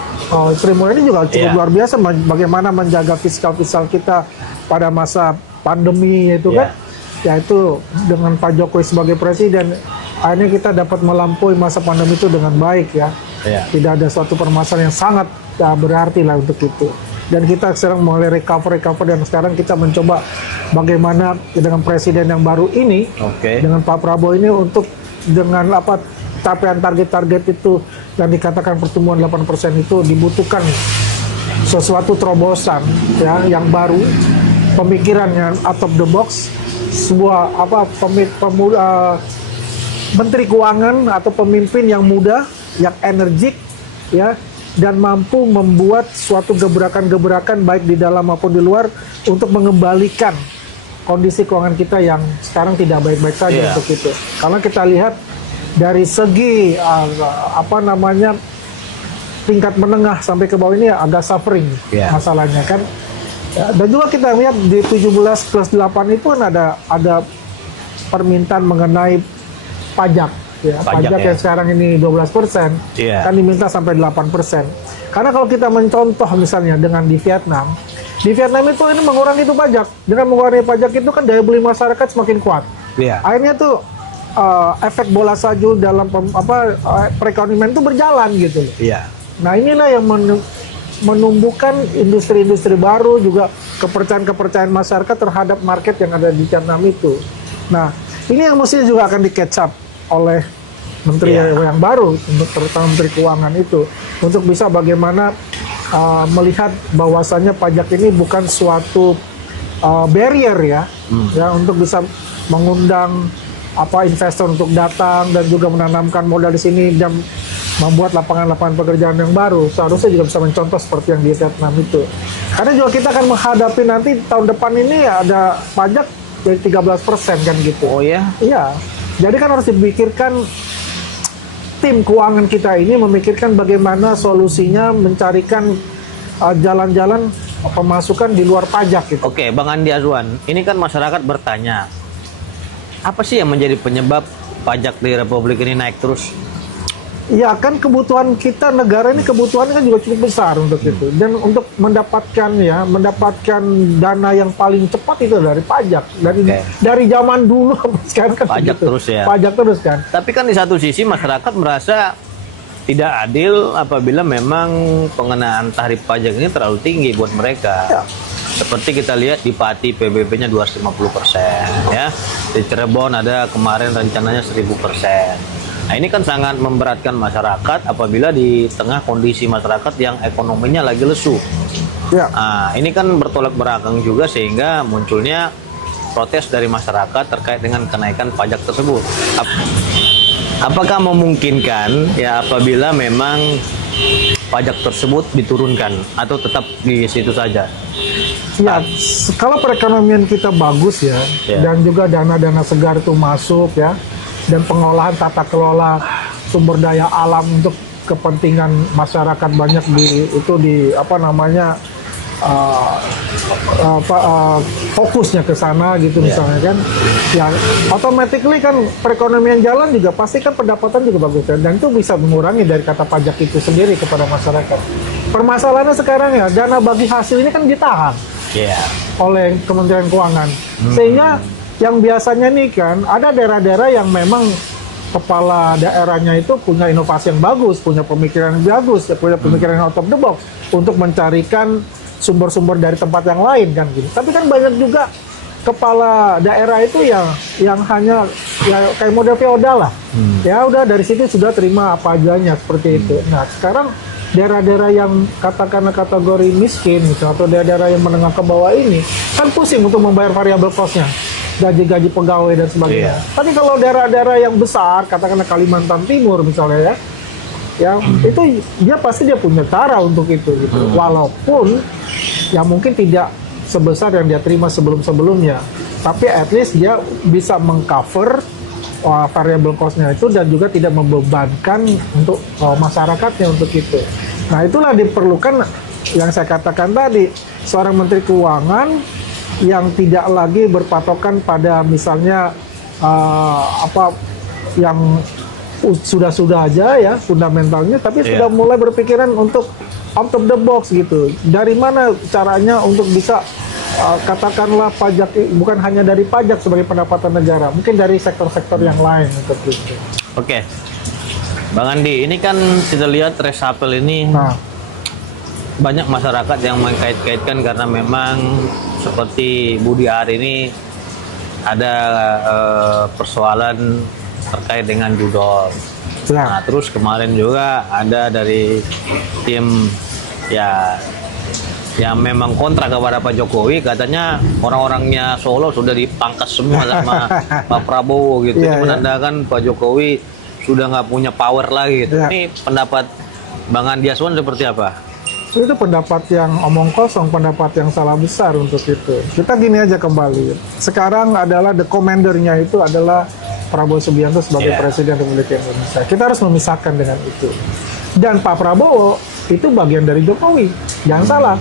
Sri Mulyani juga cukup luar biasa bagaimana menjaga fiskal kita pada masa pandemi itu kan. Yaitu dengan Pak Jokowi sebagai presiden, akhirnya kita dapat melampaui masa pandemi itu dengan baik ya. Tidak ada suatu permasalahan yang sangat berarti lah untuk itu. Dan kita sekarang mulai recover dan sekarang kita mencoba bagaimana dengan presiden yang baru ini, dengan Pak Prabowo ini untuk dengan capaian target-target itu yang dikatakan pertumbuhan 8% itu dibutuhkan sesuatu terobosan ya yang baru, pemikiran yang out of the box, sebuah menteri keuangan atau pemimpin yang muda, yang energik ya, dan mampu membuat suatu gebrakan-gebrakan baik di dalam maupun di luar untuk mengembalikan kondisi keuangan kita yang sekarang tidak baik-baik saja untuk itu. Karena kita lihat dari segi tingkat menengah sampai ke bawah ini agak suffering masalahnya kan. Ya, dan juga kita lihat di 17+8 itu kan ada permintaan mengenai pajak ya. Pajak yang sekarang ini 12%, kan diminta sampai 8%. Karena kalau kita mencontoh misalnya dengan di Vietnam itu ini mengurangi itu pajak. Dengan mengurangi pajak itu kan daya beli masyarakat semakin kuat. Akhirnya tuh efek bola salju dalam perekonomian itu berjalan gitu loh. Nah, inilah yang menumbuhkan industri-industri baru, juga kepercayaan masyarakat terhadap market yang ada di Vietnam itu. Nah, ini yang mesti juga akan di-catch up oleh menteri yang baru, untuk terutama menteri keuangan itu, untuk bisa bagaimana melihat bahwasannya pajak ini bukan suatu barrier ya untuk bisa mengundang investor untuk datang dan juga menanamkan modal di sini dan membuat lapangan-lapangan pekerjaan yang baru. Seharusnya juga bisa mencontoh seperti yang di Vietnam itu. Karena juga kita akan menghadapi nanti tahun depan ini ada pajak dari 13% kan gitu. Oh ya? Iya. Jadi kan harus dipikirkan, tim keuangan kita ini memikirkan bagaimana solusinya mencarikan jalan-jalan pemasukan di luar pajak gitu. Oke, Bang Andi Azwan, ini kan masyarakat bertanya, apa sih yang menjadi penyebab pajak di Republik ini naik terus? Ya kan kebutuhan kita, negara ini kebutuhannya kan juga cukup besar untuk itu, dan untuk mendapatkan dana yang paling cepat itu dari pajak, dari zaman dulu sampai sekarang kan pajak begitu. Terus ya. Pajak terus kan. Tapi kan di satu sisi masyarakat merasa tidak adil apabila memang pengenaan tarif pajak ini terlalu tinggi buat mereka. Seperti kita lihat di Pati PBB-nya 250%, ya. Di Cirebon ada kemarin rencananya 1000%. Nah, ini kan sangat memberatkan masyarakat apabila di tengah kondisi masyarakat yang ekonominya lagi lesu. Nah, ini kan bertolak belakang juga sehingga munculnya protes dari masyarakat terkait dengan kenaikan pajak tersebut. Apakah memungkinkan ya apabila memang pajak tersebut diturunkan atau tetap di situ saja? Ya, kalau perekonomian kita bagus ya, dan juga dana-dana segar itu masuk ya, dan pengolahan tata kelola sumber daya alam untuk kepentingan masyarakat banyak fokusnya ke sana gitu misalnya kan, ya automatically kan perekonomian jalan juga pasti kan pendapatan juga bagus kan, dan itu bisa mengurangi dari kata pajak itu sendiri kepada masyarakat. Permasalahannya sekarang ya, dana bagi hasil ini kan ditahan oleh Kementerian Keuangan, sehingga yang biasanya nih kan ada daerah-daerah yang memang kepala daerahnya itu punya inovasi yang bagus, punya pemikiran yang bagus, punya pemikiran out of the box untuk mencarikan sumber-sumber dari tempat yang lain kan gitu. Tapi kan banyak juga kepala daerah itu yang hanya ya kayak model feodal lah. Ya udah dari situ sudah terima apa adanya seperti itu. Nah, sekarang daerah-daerah yang katakanlah kategori miskin misalnya, atau daerah-daerah yang menengah ke bawah ini kan pusing untuk membayar variabel cost-nya, gaji-gaji pegawai dan sebagainya. Tapi kalau daerah-daerah yang besar, katakanlah Kalimantan Timur misalnya ya, itu dia pasti dia punya cara untuk itu gitu. Walaupun ya mungkin tidak sebesar yang dia terima sebelum-sebelumnya, tapi at least dia bisa mengcover variable cost-nya itu dan juga tidak membebankan untuk masyarakatnya untuk itu. Nah, itulah diperlukan yang saya katakan tadi, seorang menteri keuangan yang tidak lagi berpatokan pada misalnya yang sudah aja ya fundamentalnya, tapi sudah mulai berpikiran untuk out of the box gitu. Dari mana caranya untuk bisa katakanlah pajak bukan hanya dari pajak sebagai pendapatan negara, mungkin dari sektor-sektor yang lain untuk itu. Oke, Bang Andi, ini kan kita lihat reshuffle ini banyak masyarakat yang mengkait-kaitkan karena memang seperti Budi Ari ini ada persoalan terkait dengan judol. Ya. Nah, terus kemarin juga ada dari tim ya yang memang kontra kepada Pak Jokowi, katanya orang-orangnya Solo sudah dipangkas semua sama Pak Prabowo gitu. Iya, Ini menandakan Pak Jokowi sudah nggak punya power lagi gitu. Iya. Ini pendapat Bang Andi Aswan seperti apa? Itu pendapat yang omong kosong, pendapat yang salah besar untuk itu. Kita gini aja kembali. Sekarang adalah the commander-nya itu adalah Prabowo Subianto sebagai Yeah. Presiden Republik Indonesia. Kita harus memisahkan dengan itu. Dan Pak Prabowo itu bagian dari Jokowi. Jangan salah.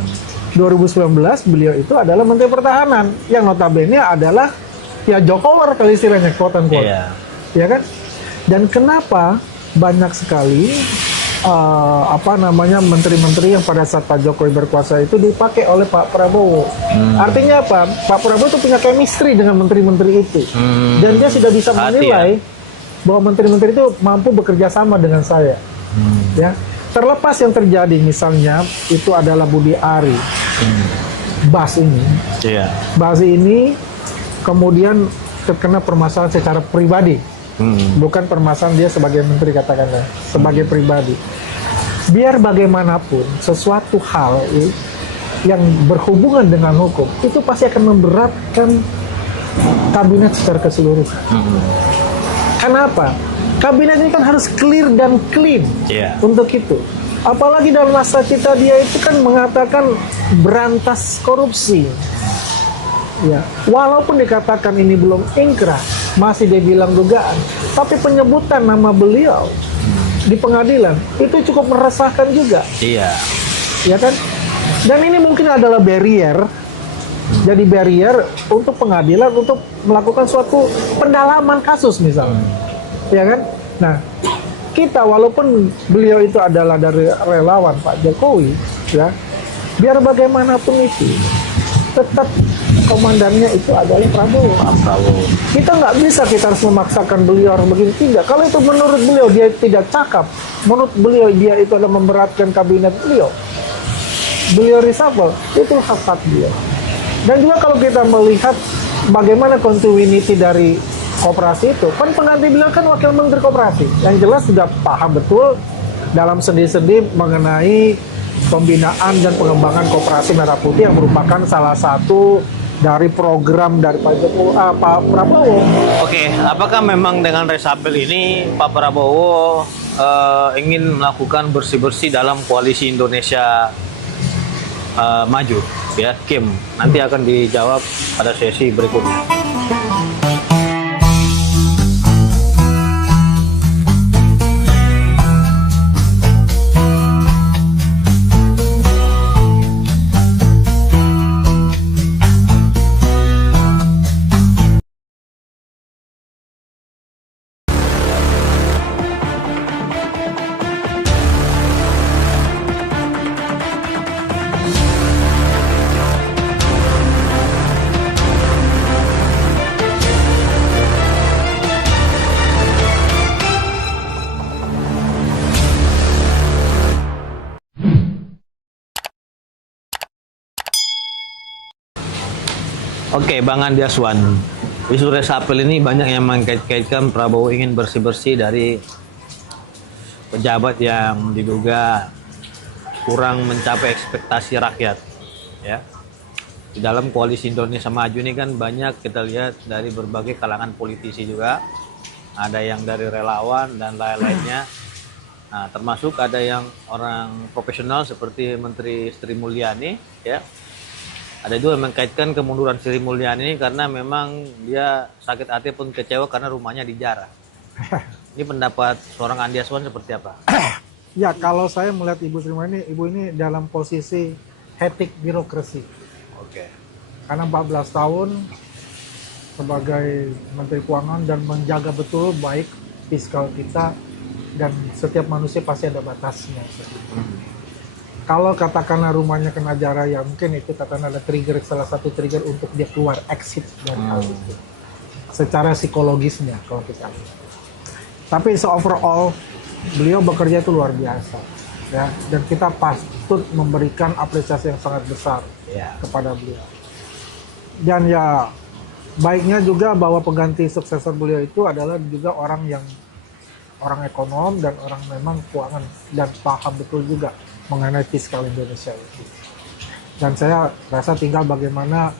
2019 beliau itu adalah Menteri Pertahanan yang notabene adalah ya Jokower kali istilahnya, quote unquote. Iya. Ya kan? Dan kenapa banyak sekali menteri-menteri yang pada saat Pak Jokowi berkuasa itu dipakai oleh Pak Prabowo. Artinya apa? Pak Prabowo itu punya chemistry dengan menteri-menteri itu. Dan dia sudah bisa Hati menilai bahwa menteri-menteri itu mampu bekerja sama dengan saya. Ya. Terlepas yang terjadi misalnya itu adalah Budi Ari. Bas ini. Iya. Bas ini kemudian terkena permasalahan secara pribadi. Bukan permasalahan dia sebagai menteri, katakanlah sebagai pribadi. Biar bagaimanapun sesuatu hal yang berhubungan dengan hukum itu pasti akan memberatkan kabinet secara keseluruhan. Kenapa? Kabinet ini kan harus clear dan clean. Iya. Untuk itu, apalagi dalam masa kita dia itu kan mengatakan berantas korupsi. Ya, walaupun dikatakan ini belum ingkrah, masih dia bilang dugaan, tapi penyebutan nama beliau di pengadilan itu cukup meresahkan juga, Iya. ya kan? Dan ini mungkin adalah barrier, jadi barrier untuk pengadilan untuk melakukan suatu pendalaman kasus misalnya, ya kan? Nah, kita walaupun beliau itu adalah dari relawan Pak Jokowi, ya, biar bagaimanapun itu tetap komandannya itu adalah Prabowo. Kita nggak bisa, kita harus memaksakan beliau harus begini, tidak. Kalau itu menurut beliau dia tidak cakap, menurut beliau dia itu adalah memberatkan kabinet beliau reshuffle, itu hak beliau. Dan juga kalau kita melihat bagaimana continuity dari koperasi itu, kan pengganti beliau kan wakil menteri koperasi, yang jelas sudah paham betul dalam sendi-sendi mengenai pembinaan dan pengembangan koperasi Merah Putih yang merupakan salah satu dari program dari Pak Prabowo. Oke, apakah memang dengan reshuffle ini Pak Prabowo ingin melakukan bersih-bersih dalam koalisi Indonesia Maju? Ya, Kim, nanti akan dijawab pada sesi berikutnya. Oke, Bang Andi Aswan, isu reshuffle ini banyak yang mengkait-kaitkan Prabowo ingin bersih-bersih dari pejabat yang diduga kurang mencapai ekspektasi rakyat. Ya, di dalam koalisi Indonesia Maju ini kan banyak kita lihat dari berbagai kalangan politisi juga, ada yang dari relawan dan lain-lainnya. Nah, termasuk ada yang orang profesional seperti Menteri Sri Mulyani, ya. Ada juga yang mengkaitkan kemunduran Sri Mulyani ini karena memang dia sakit hati pun kecewa karena rumahnya dijarah. Ini pendapat seorang Andi Aswan seperti apa? Ya, kalau saya melihat Ibu Sri Mulyani, Ibu ini dalam posisi etik birokrasi. Oke. Karena 14 tahun sebagai Menteri Keuangan dan menjaga betul baik fiskal kita, dan setiap manusia pasti ada batasnya. Kalau katakanlah rumahnya kena jarah, ya mungkin itu katakanlah ada trigger, salah satu trigger untuk dia keluar, exit dari hal itu. Secara psikologisnya kalau kita lihat. Tapi overall beliau bekerja itu luar biasa, ya, dan kita patut memberikan apresiasi yang sangat besar kepada beliau. Dan ya baiknya juga bahwa pengganti suksesor beliau itu adalah juga orang yang orang ekonom dan orang memang keuangan dan paham betul juga mengenai fiskal Indonesia itu. Dan saya rasa tinggal bagaimana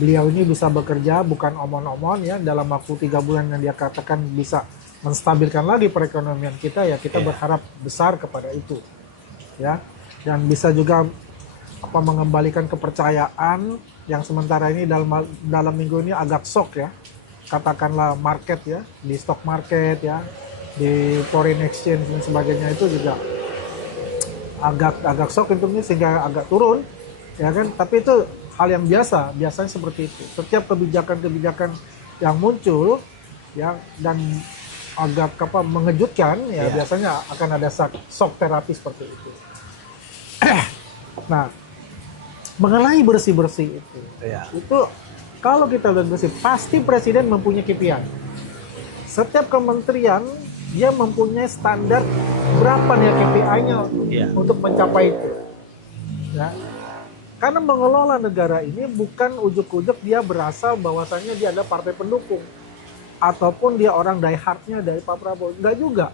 beliau ini bisa bekerja bukan omon-omon ya, dalam waktu 3 bulan yang dia katakan bisa menstabilkan lagi perekonomian kita, ya kita berharap besar kepada itu ya, dan bisa juga mengembalikan kepercayaan yang sementara ini dalam minggu ini agak shock ya, katakanlah market ya, di stock market ya, di foreign exchange dan sebagainya itu juga agak shock untuk ini sehingga agak turun ya kan. Tapi itu hal yang biasanya seperti itu. Setiap kebijakan yang muncul ya dan agak mengejutkan ya, biasanya akan ada shock terapi seperti itu. Nah, mengenai bersih-bersih itu kalau kita lihat bersih, pasti presiden mempunyai KPI. Setiap kementerian dia mempunyai standar berapa nih KPI-nya untuk mencapai itu. Ya. Karena mengelola negara ini bukan ujuk-ujuk dia berasal bahwasannya dia ada partai pendukung ataupun dia orang die hard-nya dari Pak Prabowo. Enggak juga.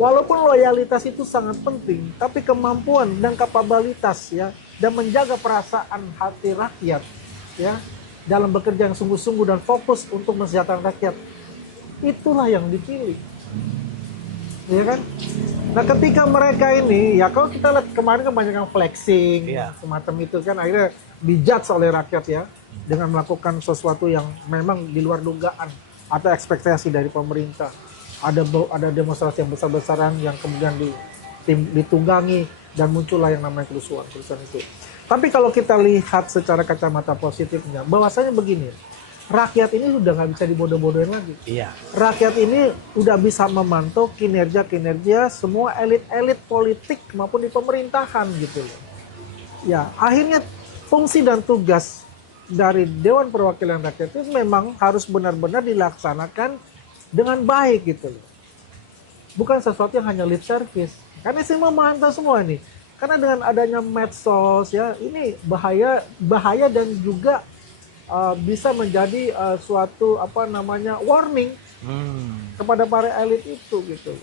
Walaupun loyalitas itu sangat penting, tapi kemampuan dan kapabilitas ya dan menjaga perasaan hati rakyat ya dalam bekerja yang sungguh-sungguh dan fokus untuk mensejahterakan rakyat, itulah yang dipilih. Ya kan? Nah, ketika mereka ini ya, kalau kita lihat kemarin kan banyak yang flexing semacam itu kan, akhirnya dijudge oleh rakyat ya dengan melakukan sesuatu yang memang di luar dugaan atau ekspektasi dari pemerintah. Ada demonstrasi yang besar-besaran yang kemudian ditunggangi dan muncullah yang namanya kerusuhan itu. Tapi kalau kita lihat secara kacamata positifnya, bahwasanya begini, rakyat ini sudah nggak bisa dibodoh-bodohin lagi. Rakyat ini udah bisa memantau kinerja semua elit-elit politik maupun di pemerintahan gitu loh. Ya, akhirnya fungsi dan tugas dari Dewan Perwakilan Rakyat itu memang harus benar-benar dilaksanakan dengan baik gitu loh. Bukan sesuatu yang hanya lip service. Karena saya memantau semua nih. Karena dengan adanya medsos ya, ini bahaya dan juga bisa menjadi suatu warning kepada para elit itu gitu.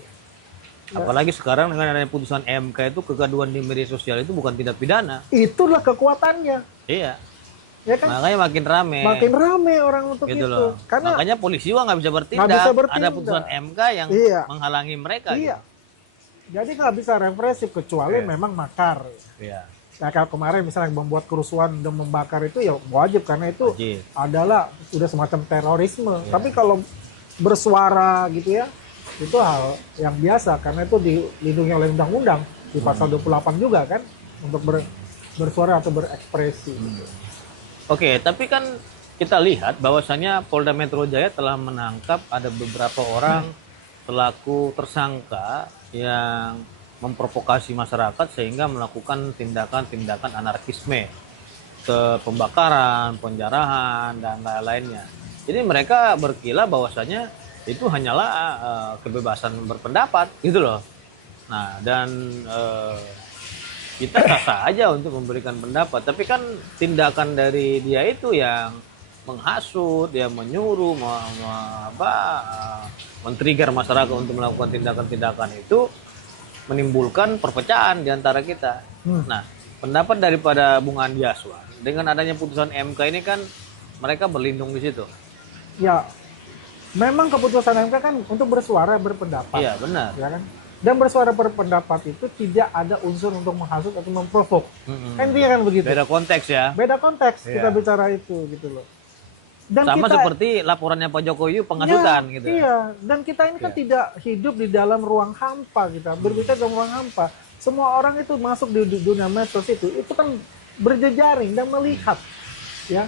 Apalagi sekarang dengan adanya putusan MK itu, kegaduhan di media sosial itu bukan tindak pidana. Itulah kekuatannya. Iya. Ya kan? Makanya makin rame. Makin rame orang untuk gitu itu. Loh. Karena makanya polisi juga nggak bisa bertindak. Ada putusan MK yang menghalangi mereka. Iya. Gitu. Jadi nggak bisa represif kecuali memang makar. Iya. Nah, kalau kemarin misalnya membuat kerusuhan dan membakar itu ya wajib, karena itu adalah sudah semacam terorisme. Tapi kalau bersuara gitu ya, itu hal yang biasa karena itu dilindungi oleh undang-undang di pasal 28 juga kan untuk bersuara atau berekspresi. Oke, tapi kan kita lihat bahwasannya Polda Metro Jaya telah menangkap ada beberapa orang selaku tersangka yang memprovokasi masyarakat sehingga melakukan tindakan-tindakan anarkisme, ke pembakaran, penjarahan, dan lain-lainnya. Jadi mereka berkilah bahwasanya itu hanyalah kebebasan berpendapat, gitu loh. Nah, dan kita sah aja untuk memberikan pendapat, tapi kan tindakan dari dia itu yang menghasut, dia menyuruh, men-trigger masyarakat untuk melakukan tindakan-tindakan itu menimbulkan perpecahan di antara kita. Nah, pendapat daripada Bung Andi Aswan dengan adanya putusan MK ini kan mereka berlindung di situ. Ya, memang keputusan MK kan untuk bersuara berpendapat. Iya, benar. Ya kan? Dan bersuara berpendapat itu tidak ada unsur untuk menghasut atau memprovok. Intinya kan begitu. Beda konteks ya. Beda konteks kita bicara itu gitu loh. Dan sama kita, seperti laporannya Pak Jokowi penghasutan gitu. Iya, dan kita ini kan tidak hidup di dalam ruang hampa, kita berbicara dalam ruang hampa. Semua orang itu masuk di dunia medsos itu kan berjejaring dan melihat ya.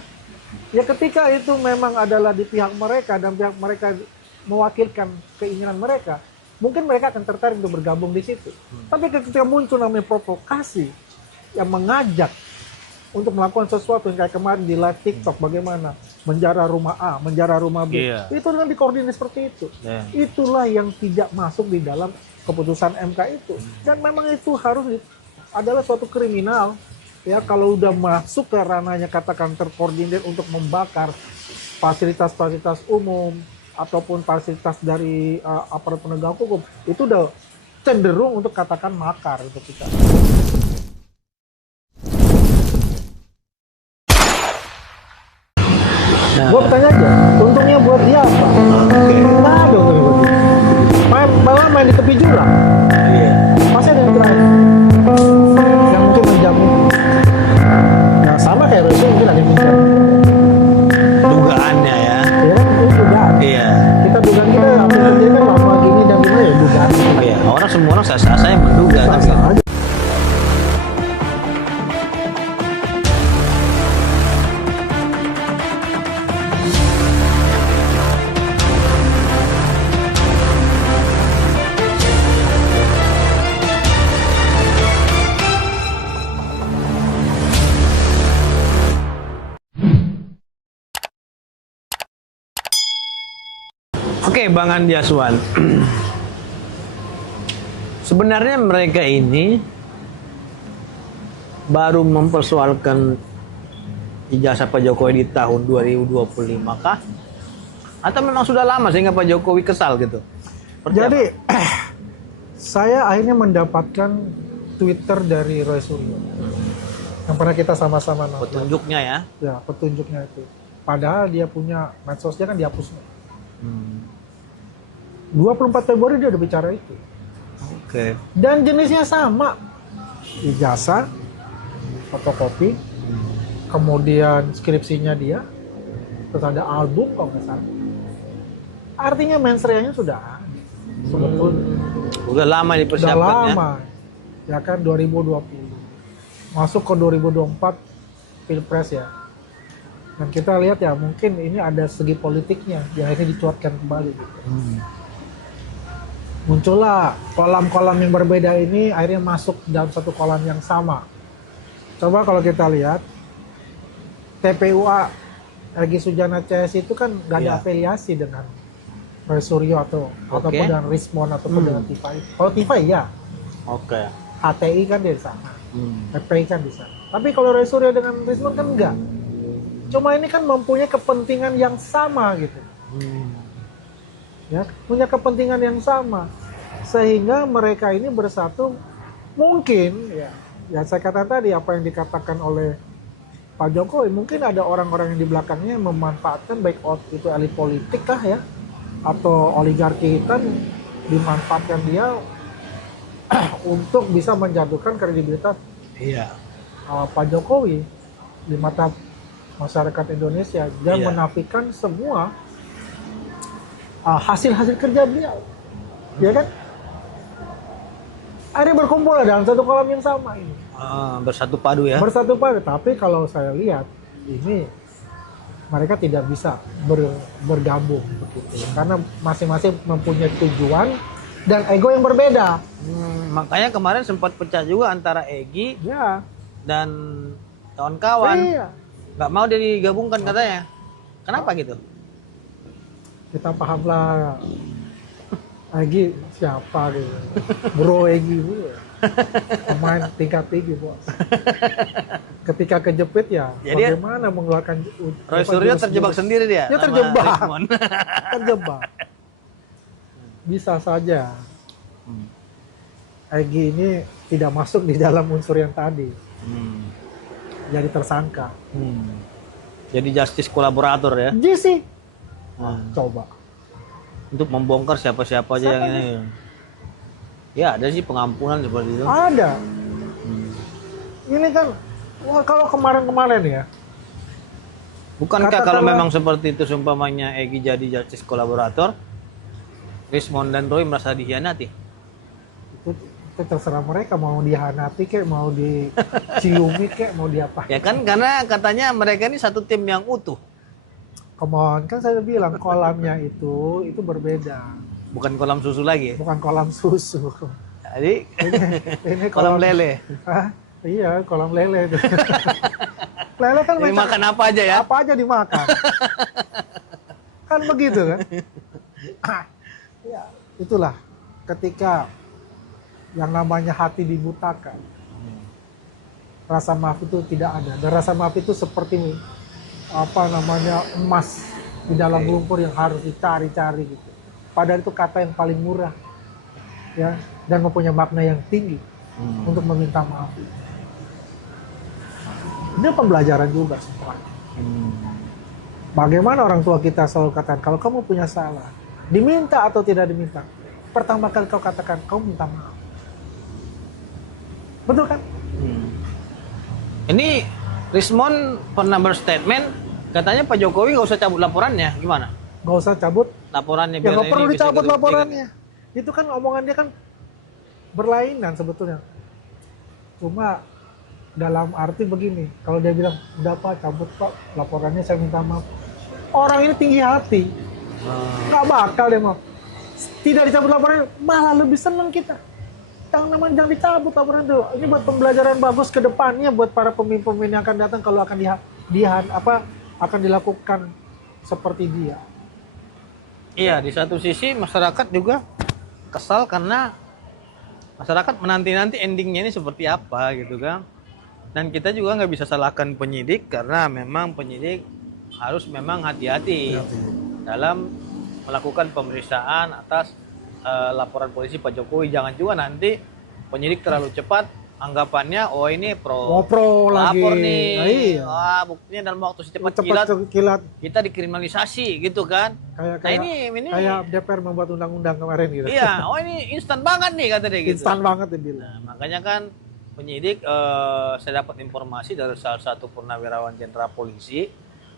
Ya ketika itu memang adalah di pihak mereka dan pihak mereka mewakilkan keinginan mereka, mungkin mereka akan tertarik untuk bergabung di situ. Tapi ketika muncul namanya provokasi yang mengajak untuk melakukan sesuatu yang kayak kemarin di live TikTok, bagaimana menjara rumah A, menjara rumah B, itu dengan dikoordinir seperti itu. Itulah yang tidak masuk di dalam keputusan MK itu. Dan memang itu harus adalah suatu kriminal. Ya, kalau udah masuk ke ranahnya katakan terkoordinir untuk membakar fasilitas-fasilitas umum ataupun fasilitas dari aparat penegak hukum itu udah cenderung untuk katakan makar untuk kita. Gue bertanya aja, untungnya buat dia apa? Nggak ada untungnya buat dia. Malah main di tepi jurang. Iya. Pasti ada yang terakhir yang mungkin menjamin. Nah sama kayak Royce mungkin ada yang menjamin. Dugaannya ya. Ya kan itu dugaan. Iya. Kita dugaan kita apa yang terjadi kan lama gini dan gimana ya dugaan. Iya. Semua orang sah-sah saya menduga kan. Sah-sah aja. Oke, Bang Andi Aswan. Sebenarnya mereka ini baru mempersoalkan ijazah Pak Jokowi di tahun 2025 kah? Atau memang sudah lama sehingga Pak Jokowi kesal gitu? Seperti Jadi apa? saya akhirnya mendapatkan Twitter dari Roy Suryo yang pernah kita sama-sama nonton. Petunjuknya ya. Ya petunjuknya itu. Padahal dia punya medsosnya kan dihapus. 24 Februari dia udah bicara itu. Oke. Dan jenisnya sama. Ijazah, fotokopi, kemudian skripsinya dia, terus ada album kalau nggak salah. Artinya mensreanya sudah ada. Sebetulnya. Udah lama Udah dipersiapkan ya. lama. Ya kan 2020. Masuk ke 2024 Pilpres ya. Dan kita lihat ya mungkin ini ada segi politiknya yang akhirnya dicuatkan kembali gitu. Muncullah kolam-kolam yang berbeda ini akhirnya masuk dalam satu kolam yang sama. Coba kalau kita lihat TPUA Egy Sujana CS itu kan gak ada Iya. afiliasi dengan Roy Suryo ataupun dengan Rismon ataupun dengan Tifai. Kalau Tifai ya, Oke. HTI kan dia di sana, FPI kan di sana. Tapi kalau Roy Suryo dengan Rismon kan enggak. Cuma ini kan mempunyai kepentingan yang sama gitu. Ya, punya kepentingan yang sama. Sehingga mereka ini bersatu mungkin ya saya katakan tadi apa yang dikatakan oleh Pak Jokowi, mungkin ada orang-orang yang di belakangnya yang memanfaatkan baik itu elit politik kah ya atau oligarki hitam dimanfaatkan dia untuk bisa menjatuhkan kredibilitas Iya. Pak Jokowi di mata masyarakat Indonesia dan Iya. menafikan semua hasil-hasil kerja beliau, ya kan? Akhirnya berkumpul dalam satu kolam yang sama ini, Bersatu padu ya. bersatu padu. Tapi kalau saya lihat ini mereka tidak bisa bergabung begitu, karena masing-masing mempunyai tujuan dan ego yang berbeda. Makanya kemarin sempat pecah juga antara Egy Ya, dan kawan-kawan. iya. Nggak mau dia digabungkan katanya. Kenapa gitu? Kita pahamlah Egy siapa gitu, Bro Egy gitu, pemain tingkat tinggi bos. Ketika kejepit ya, Jadi bagaimana mengeluarkan Roy Suryo terjebak sendiri dia. Dia sama terjebak. Rismon. terjebak. Bisa saja Egy ini tidak masuk di dalam unsur yang tadi, jadi tersangka. Jadi justice kolaborator ya. JC, coba. Untuk membongkar siapa-siapa aja yang ini. Ya ada sih pengampunan seperti itu. Ada. Ini kan, wah, kalau kemarin-kemarin ya, Bukankah Katakanlah- kalau memang seperti itu seumpamanya Egy jadi justice kolaborator, Rismon dan Roy merasa dikhianati? itu terserah mereka mau dihanati kek, mau diciumi kek, mau diapa. Ya kan karena katanya mereka ini satu tim yang utuh, Come on, kan saya bilang kolamnya itu berbeda, bukan kolam susu lagi. bukan kolam susu. Jadi Ini kolam lele. Hah? Iya, kolam lele itu. Lele kan Jadi makan apa aja ya? apa aja dimakan. Kan begitu kan? Ya, itulah ketika yang namanya hati dibutakan. Rasa maaf itu tidak ada. Dan rasa maaf itu seperti apa namanya emas di dalam lumpur yang harus dicari-cari gitu. Padahal itu kata yang paling murah, ya, dan mempunyai makna yang tinggi untuk meminta maaf. Ini pembelajaran juga semuanya. Bagaimana orang tua kita selalu katakan, kalau kamu punya salah, diminta atau tidak diminta, pertama kali kau katakan, kau minta maaf. Betul kan? Ini Rismon pernah berstatement katanya Pak Jokowi nggak usah cabut laporannya, gimana? Gak usah cabut, Laporannya ya biar nggak ini perlu bisa dicabut dibuktikan. laporannya. Itu kan omongan dia kan berlainan sebetulnya. Cuma dalam arti begini, kalau dia bilang, udah Pak, cabut Pak laporannya, saya minta maaf. Orang ini tinggi hati, nggak bakal dia mau. Tidak dicabut laporannya, malah lebih senang kita. Jangan dicabut laporan itu. Ini buat pembelajaran bagus ke depannya buat para pemimpin yang akan datang kalau akan akan dilakukan seperti dia. Iya, di satu sisi masyarakat juga kesal karena masyarakat menanti-nanti endingnya ini seperti apa gitu kan. Dan kita juga nggak bisa salahkan penyidik karena memang penyidik harus memang hati-hati dalam melakukan pemeriksaan atas laporan polisi Pak Jokowi. Jangan juga nanti penyidik terlalu cepat anggapannya, oh ini pro lapor lagi. nih, Nah, iya. wah buktinya dalam waktu secepat Cepat kilat. kita dikriminalisasi gitu kan. Kayak Nah ini kayak DPR membuat undang-undang kemarin gitu. iya, oh ini instan banget nih kata dia gitu. Instan banget dia bilang. Nah, makanya kan penyidik saya dapat informasi dari salah satu purnawirawan jenderal polisi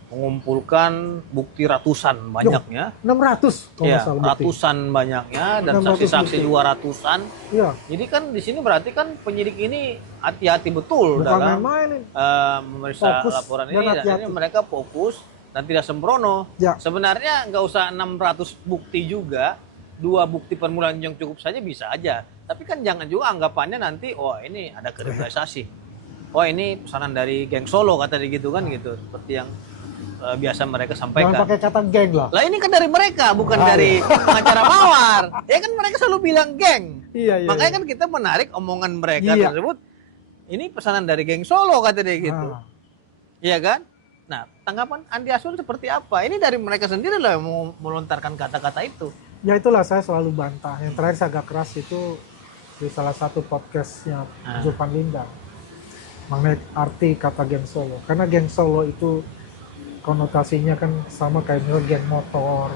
mengumpulkan bukti ratusan banyaknya. 600 kalau Ya, nggak salah bukti. ratusan banyaknya dan 600 saksi-saksi bukti. juga ratusan. Iya, Jadi kan di sini berarti kan penyidik ini hati-hati betul bukan dalam main-main ini. memeriksa Fokus laporan dan ini. Dan hati-hati. ini mereka fokus dan tidak sembrono. Ya. Sebenarnya nggak usah 600 bukti juga, 2 bukti permulaan yang cukup saja bisa aja. Tapi kan jangan juga anggapannya nanti, oh ini ada kriminalisasi. Oh ini pesanan dari geng Solo kata dia gitu kan gitu. Seperti yang biasa mereka Jangan sampaikan. pakai kata geng lah. Lah ini kan dari mereka, bukan dari pengacara Mawar. Ya kan mereka selalu bilang geng. Iya. Makanya kan kita menarik omongan mereka Iya. tersebut. Ini pesanan dari geng Solo kata dia gitu. Ah. Iya kan? Nah, tanggapan Andi Asun seperti apa? Ini dari mereka sendiri lah yang mau melontarkan kata-kata itu. Ya itulah saya selalu bantah. Yang terakhir saya agak keras itu di salah satu podcastnya Zulfan Linda mengenai arti kata geng Solo. Karena geng Solo itu konotasinya kan sama kayak geng motor.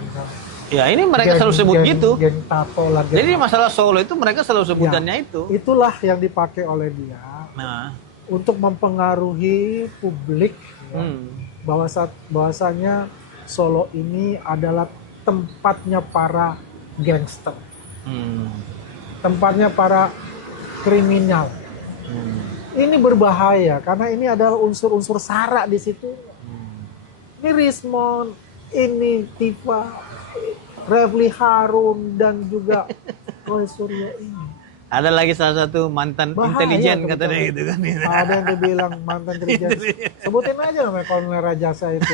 Ya, ini mereka selalu sebut gitu. Geng tato lah. Jadi masalah Solo itu mereka selalu sebutannya itu. Itulah yang dipakai oleh dia Nah, untuk mempengaruhi publik ya, bahwasanya Solo ini adalah tempatnya para gangster, tempatnya para kriminal. Ini berbahaya karena ini adalah unsur-unsur sara di situ. Ini Rismon, ini Tifa, Refli Harun dan juga Roy Suryo ini. ada lagi salah satu mantan Bahaya, intelijen teman-teman. kata dia gitu kan. Ada yang dibilang mantan intelijen. Sebutin aja namanya Kolonel Rajasa itu.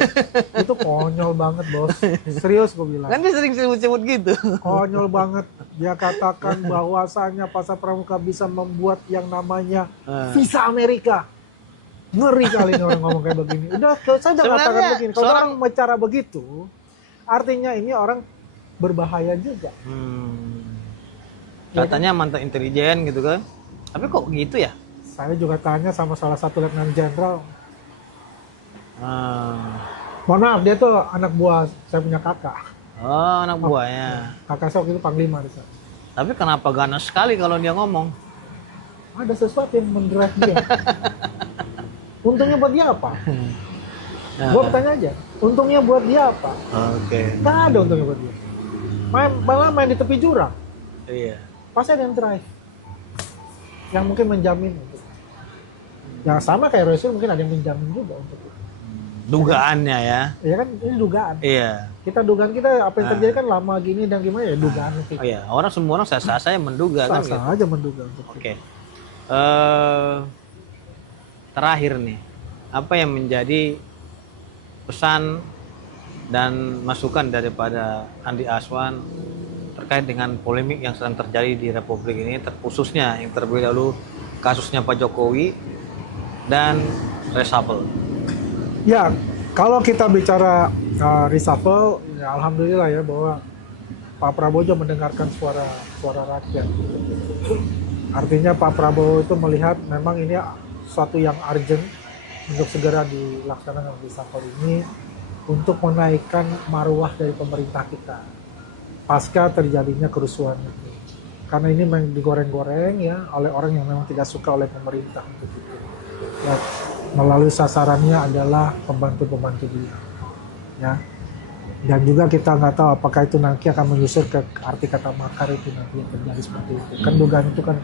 Itu konyol banget, Bos. Serius gue bilang. Kan dia sering sebut-sebut gitu. Konyol banget. Dia katakan bahwasanya Pasar Pramuka bisa membuat yang namanya visa Amerika. Ngeri kali ini orang ngomong kayak begini. Udah, saya udah Sebenarnya katakan begini. Kalau seorang- orang bicara begitu, artinya ini orang berbahaya juga. Katanya mantan intelijen gitu kan. Tapi kok gitu ya? Saya juga tanya sama salah satu letnan jenderal. Mohon maaf, dia tuh anak buah saya punya kakak. Oh, anak buahnya. Kakak saya waktu itu panglima di sana. Tapi kenapa ganas sekali kalau dia ngomong? Ada sesuatu yang mendrive dia. Untungnya buat dia apa? Gue bertanya aja. Untungnya buat dia apa? Oke. Nggak ada untungnya buat dia. Malah main di tepi jurang. Iya. Pasti ada yang drive. Yang mungkin menjamin untuk. Yang sama kayak Royce mungkin ada yang menjamin juga untuk itu. Dugaannya ya. Ya kan ini dugaan. Iya. Dugaan kita apa yang terjadi kan lama gini dan gimana ya dugaan itu. Oh iya, semua orang sah-sah saya menduga kan gitu. Sah-sah aja menduga untuk itu. Oke. Terakhir nih, apa yang menjadi pesan dan masukan daripada Andi Aswan terkait dengan polemik yang sedang terjadi di Republik ini, khususnya yang terlebih dahulu kasusnya Pak Jokowi dan reshuffle? Ya, kalau kita bicara reshuffle, ya alhamdulillah ya bahwa Pak Prabowo juga mendengarkan suara rakyat. Artinya Pak Prabowo itu melihat memang ini suatu yang urgent untuk segera dilaksanakan reshuffle ini untuk menaikkan marwah dari pemerintah kita pasca terjadinya kerusuhan itu. Karena ini memang digoreng-goreng ya oleh orang yang memang tidak suka oleh pemerintah gitu. Ya, melalui sasarannya adalah pembantu-pembantu dia. Ya. Dan juga kita nggak tahu apakah itu nanti akan menyusur ke arti kata makar itu nanti yang terjadi seperti itu. Kan dugaan itu kan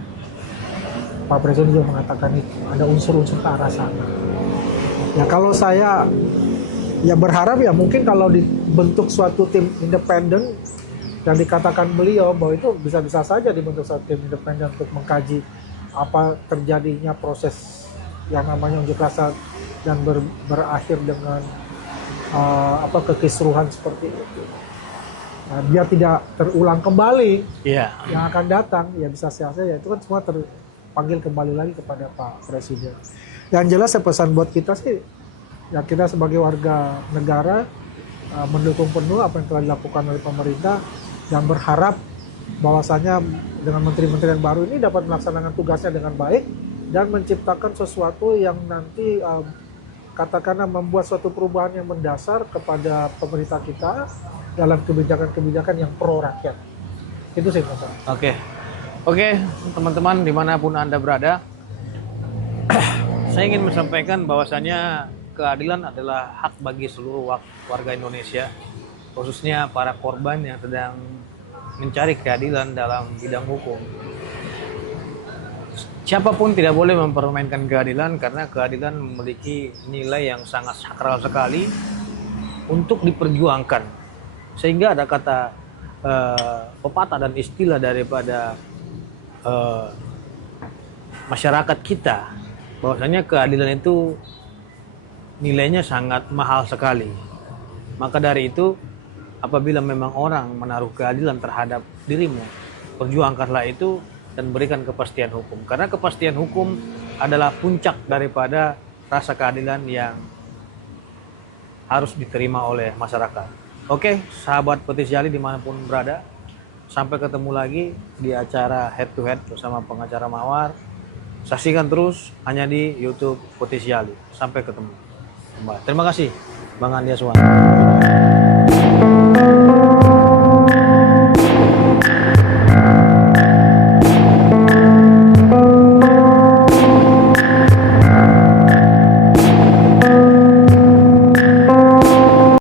Pak Presiden juga mengatakan itu ada unsur-unsur ke arah sana. Ya kalau saya ya berharap ya mungkin kalau dibentuk suatu tim independen yang dikatakan beliau bahwa itu bisa-bisa saja dibentuk suatu tim independen untuk mengkaji apa terjadinya proses yang namanya unjuk rasa dan berakhir dengan kekisruhan seperti itu. Nah, dia tidak terulang kembali Iya. yang akan datang, ya bisa saja ya itu kan semua terpanggil kembali lagi kepada Pak Presiden. Yang jelas pesan buat kita sih, ya kita sebagai warga negara mendukung penuh apa yang telah dilakukan oleh pemerintah dan berharap bahwasanya dengan menteri-menteri yang baru ini dapat melaksanakan tugasnya dengan baik dan menciptakan sesuatu yang nanti katakanlah membuat suatu perubahan yang mendasar kepada pemerintah kita dalam kebijakan-kebijakan yang pro rakyat. Itu sih Mas. Oke, teman-teman dimanapun Anda berada, saya ingin menyampaikan bahwasanya keadilan adalah hak bagi seluruh warga Indonesia, khususnya para korban yang sedang mencari keadilan dalam bidang hukum. Siapapun tidak boleh mempermainkan keadilan karena keadilan memiliki nilai yang sangat sakral sekali untuk diperjuangkan. Sehingga ada kata pepatah dan istilah daripada masyarakat kita bahwasanya keadilan itu nilainya sangat mahal sekali. Maka dari itu apabila memang orang menaruh keadilan terhadap dirimu, perjuangkanlah itu dan berikan kepastian hukum. Karena kepastian hukum adalah puncak daripada rasa keadilan yang harus diterima oleh masyarakat. Oke, sahabat Petis Jali dimanapun berada, sampai ketemu lagi di acara head to head bersama pengacara Mawar. Saksikan terus hanya di YouTube Petis Jali. Sampai ketemu kembali. Terima kasih Bang Andi Aswan.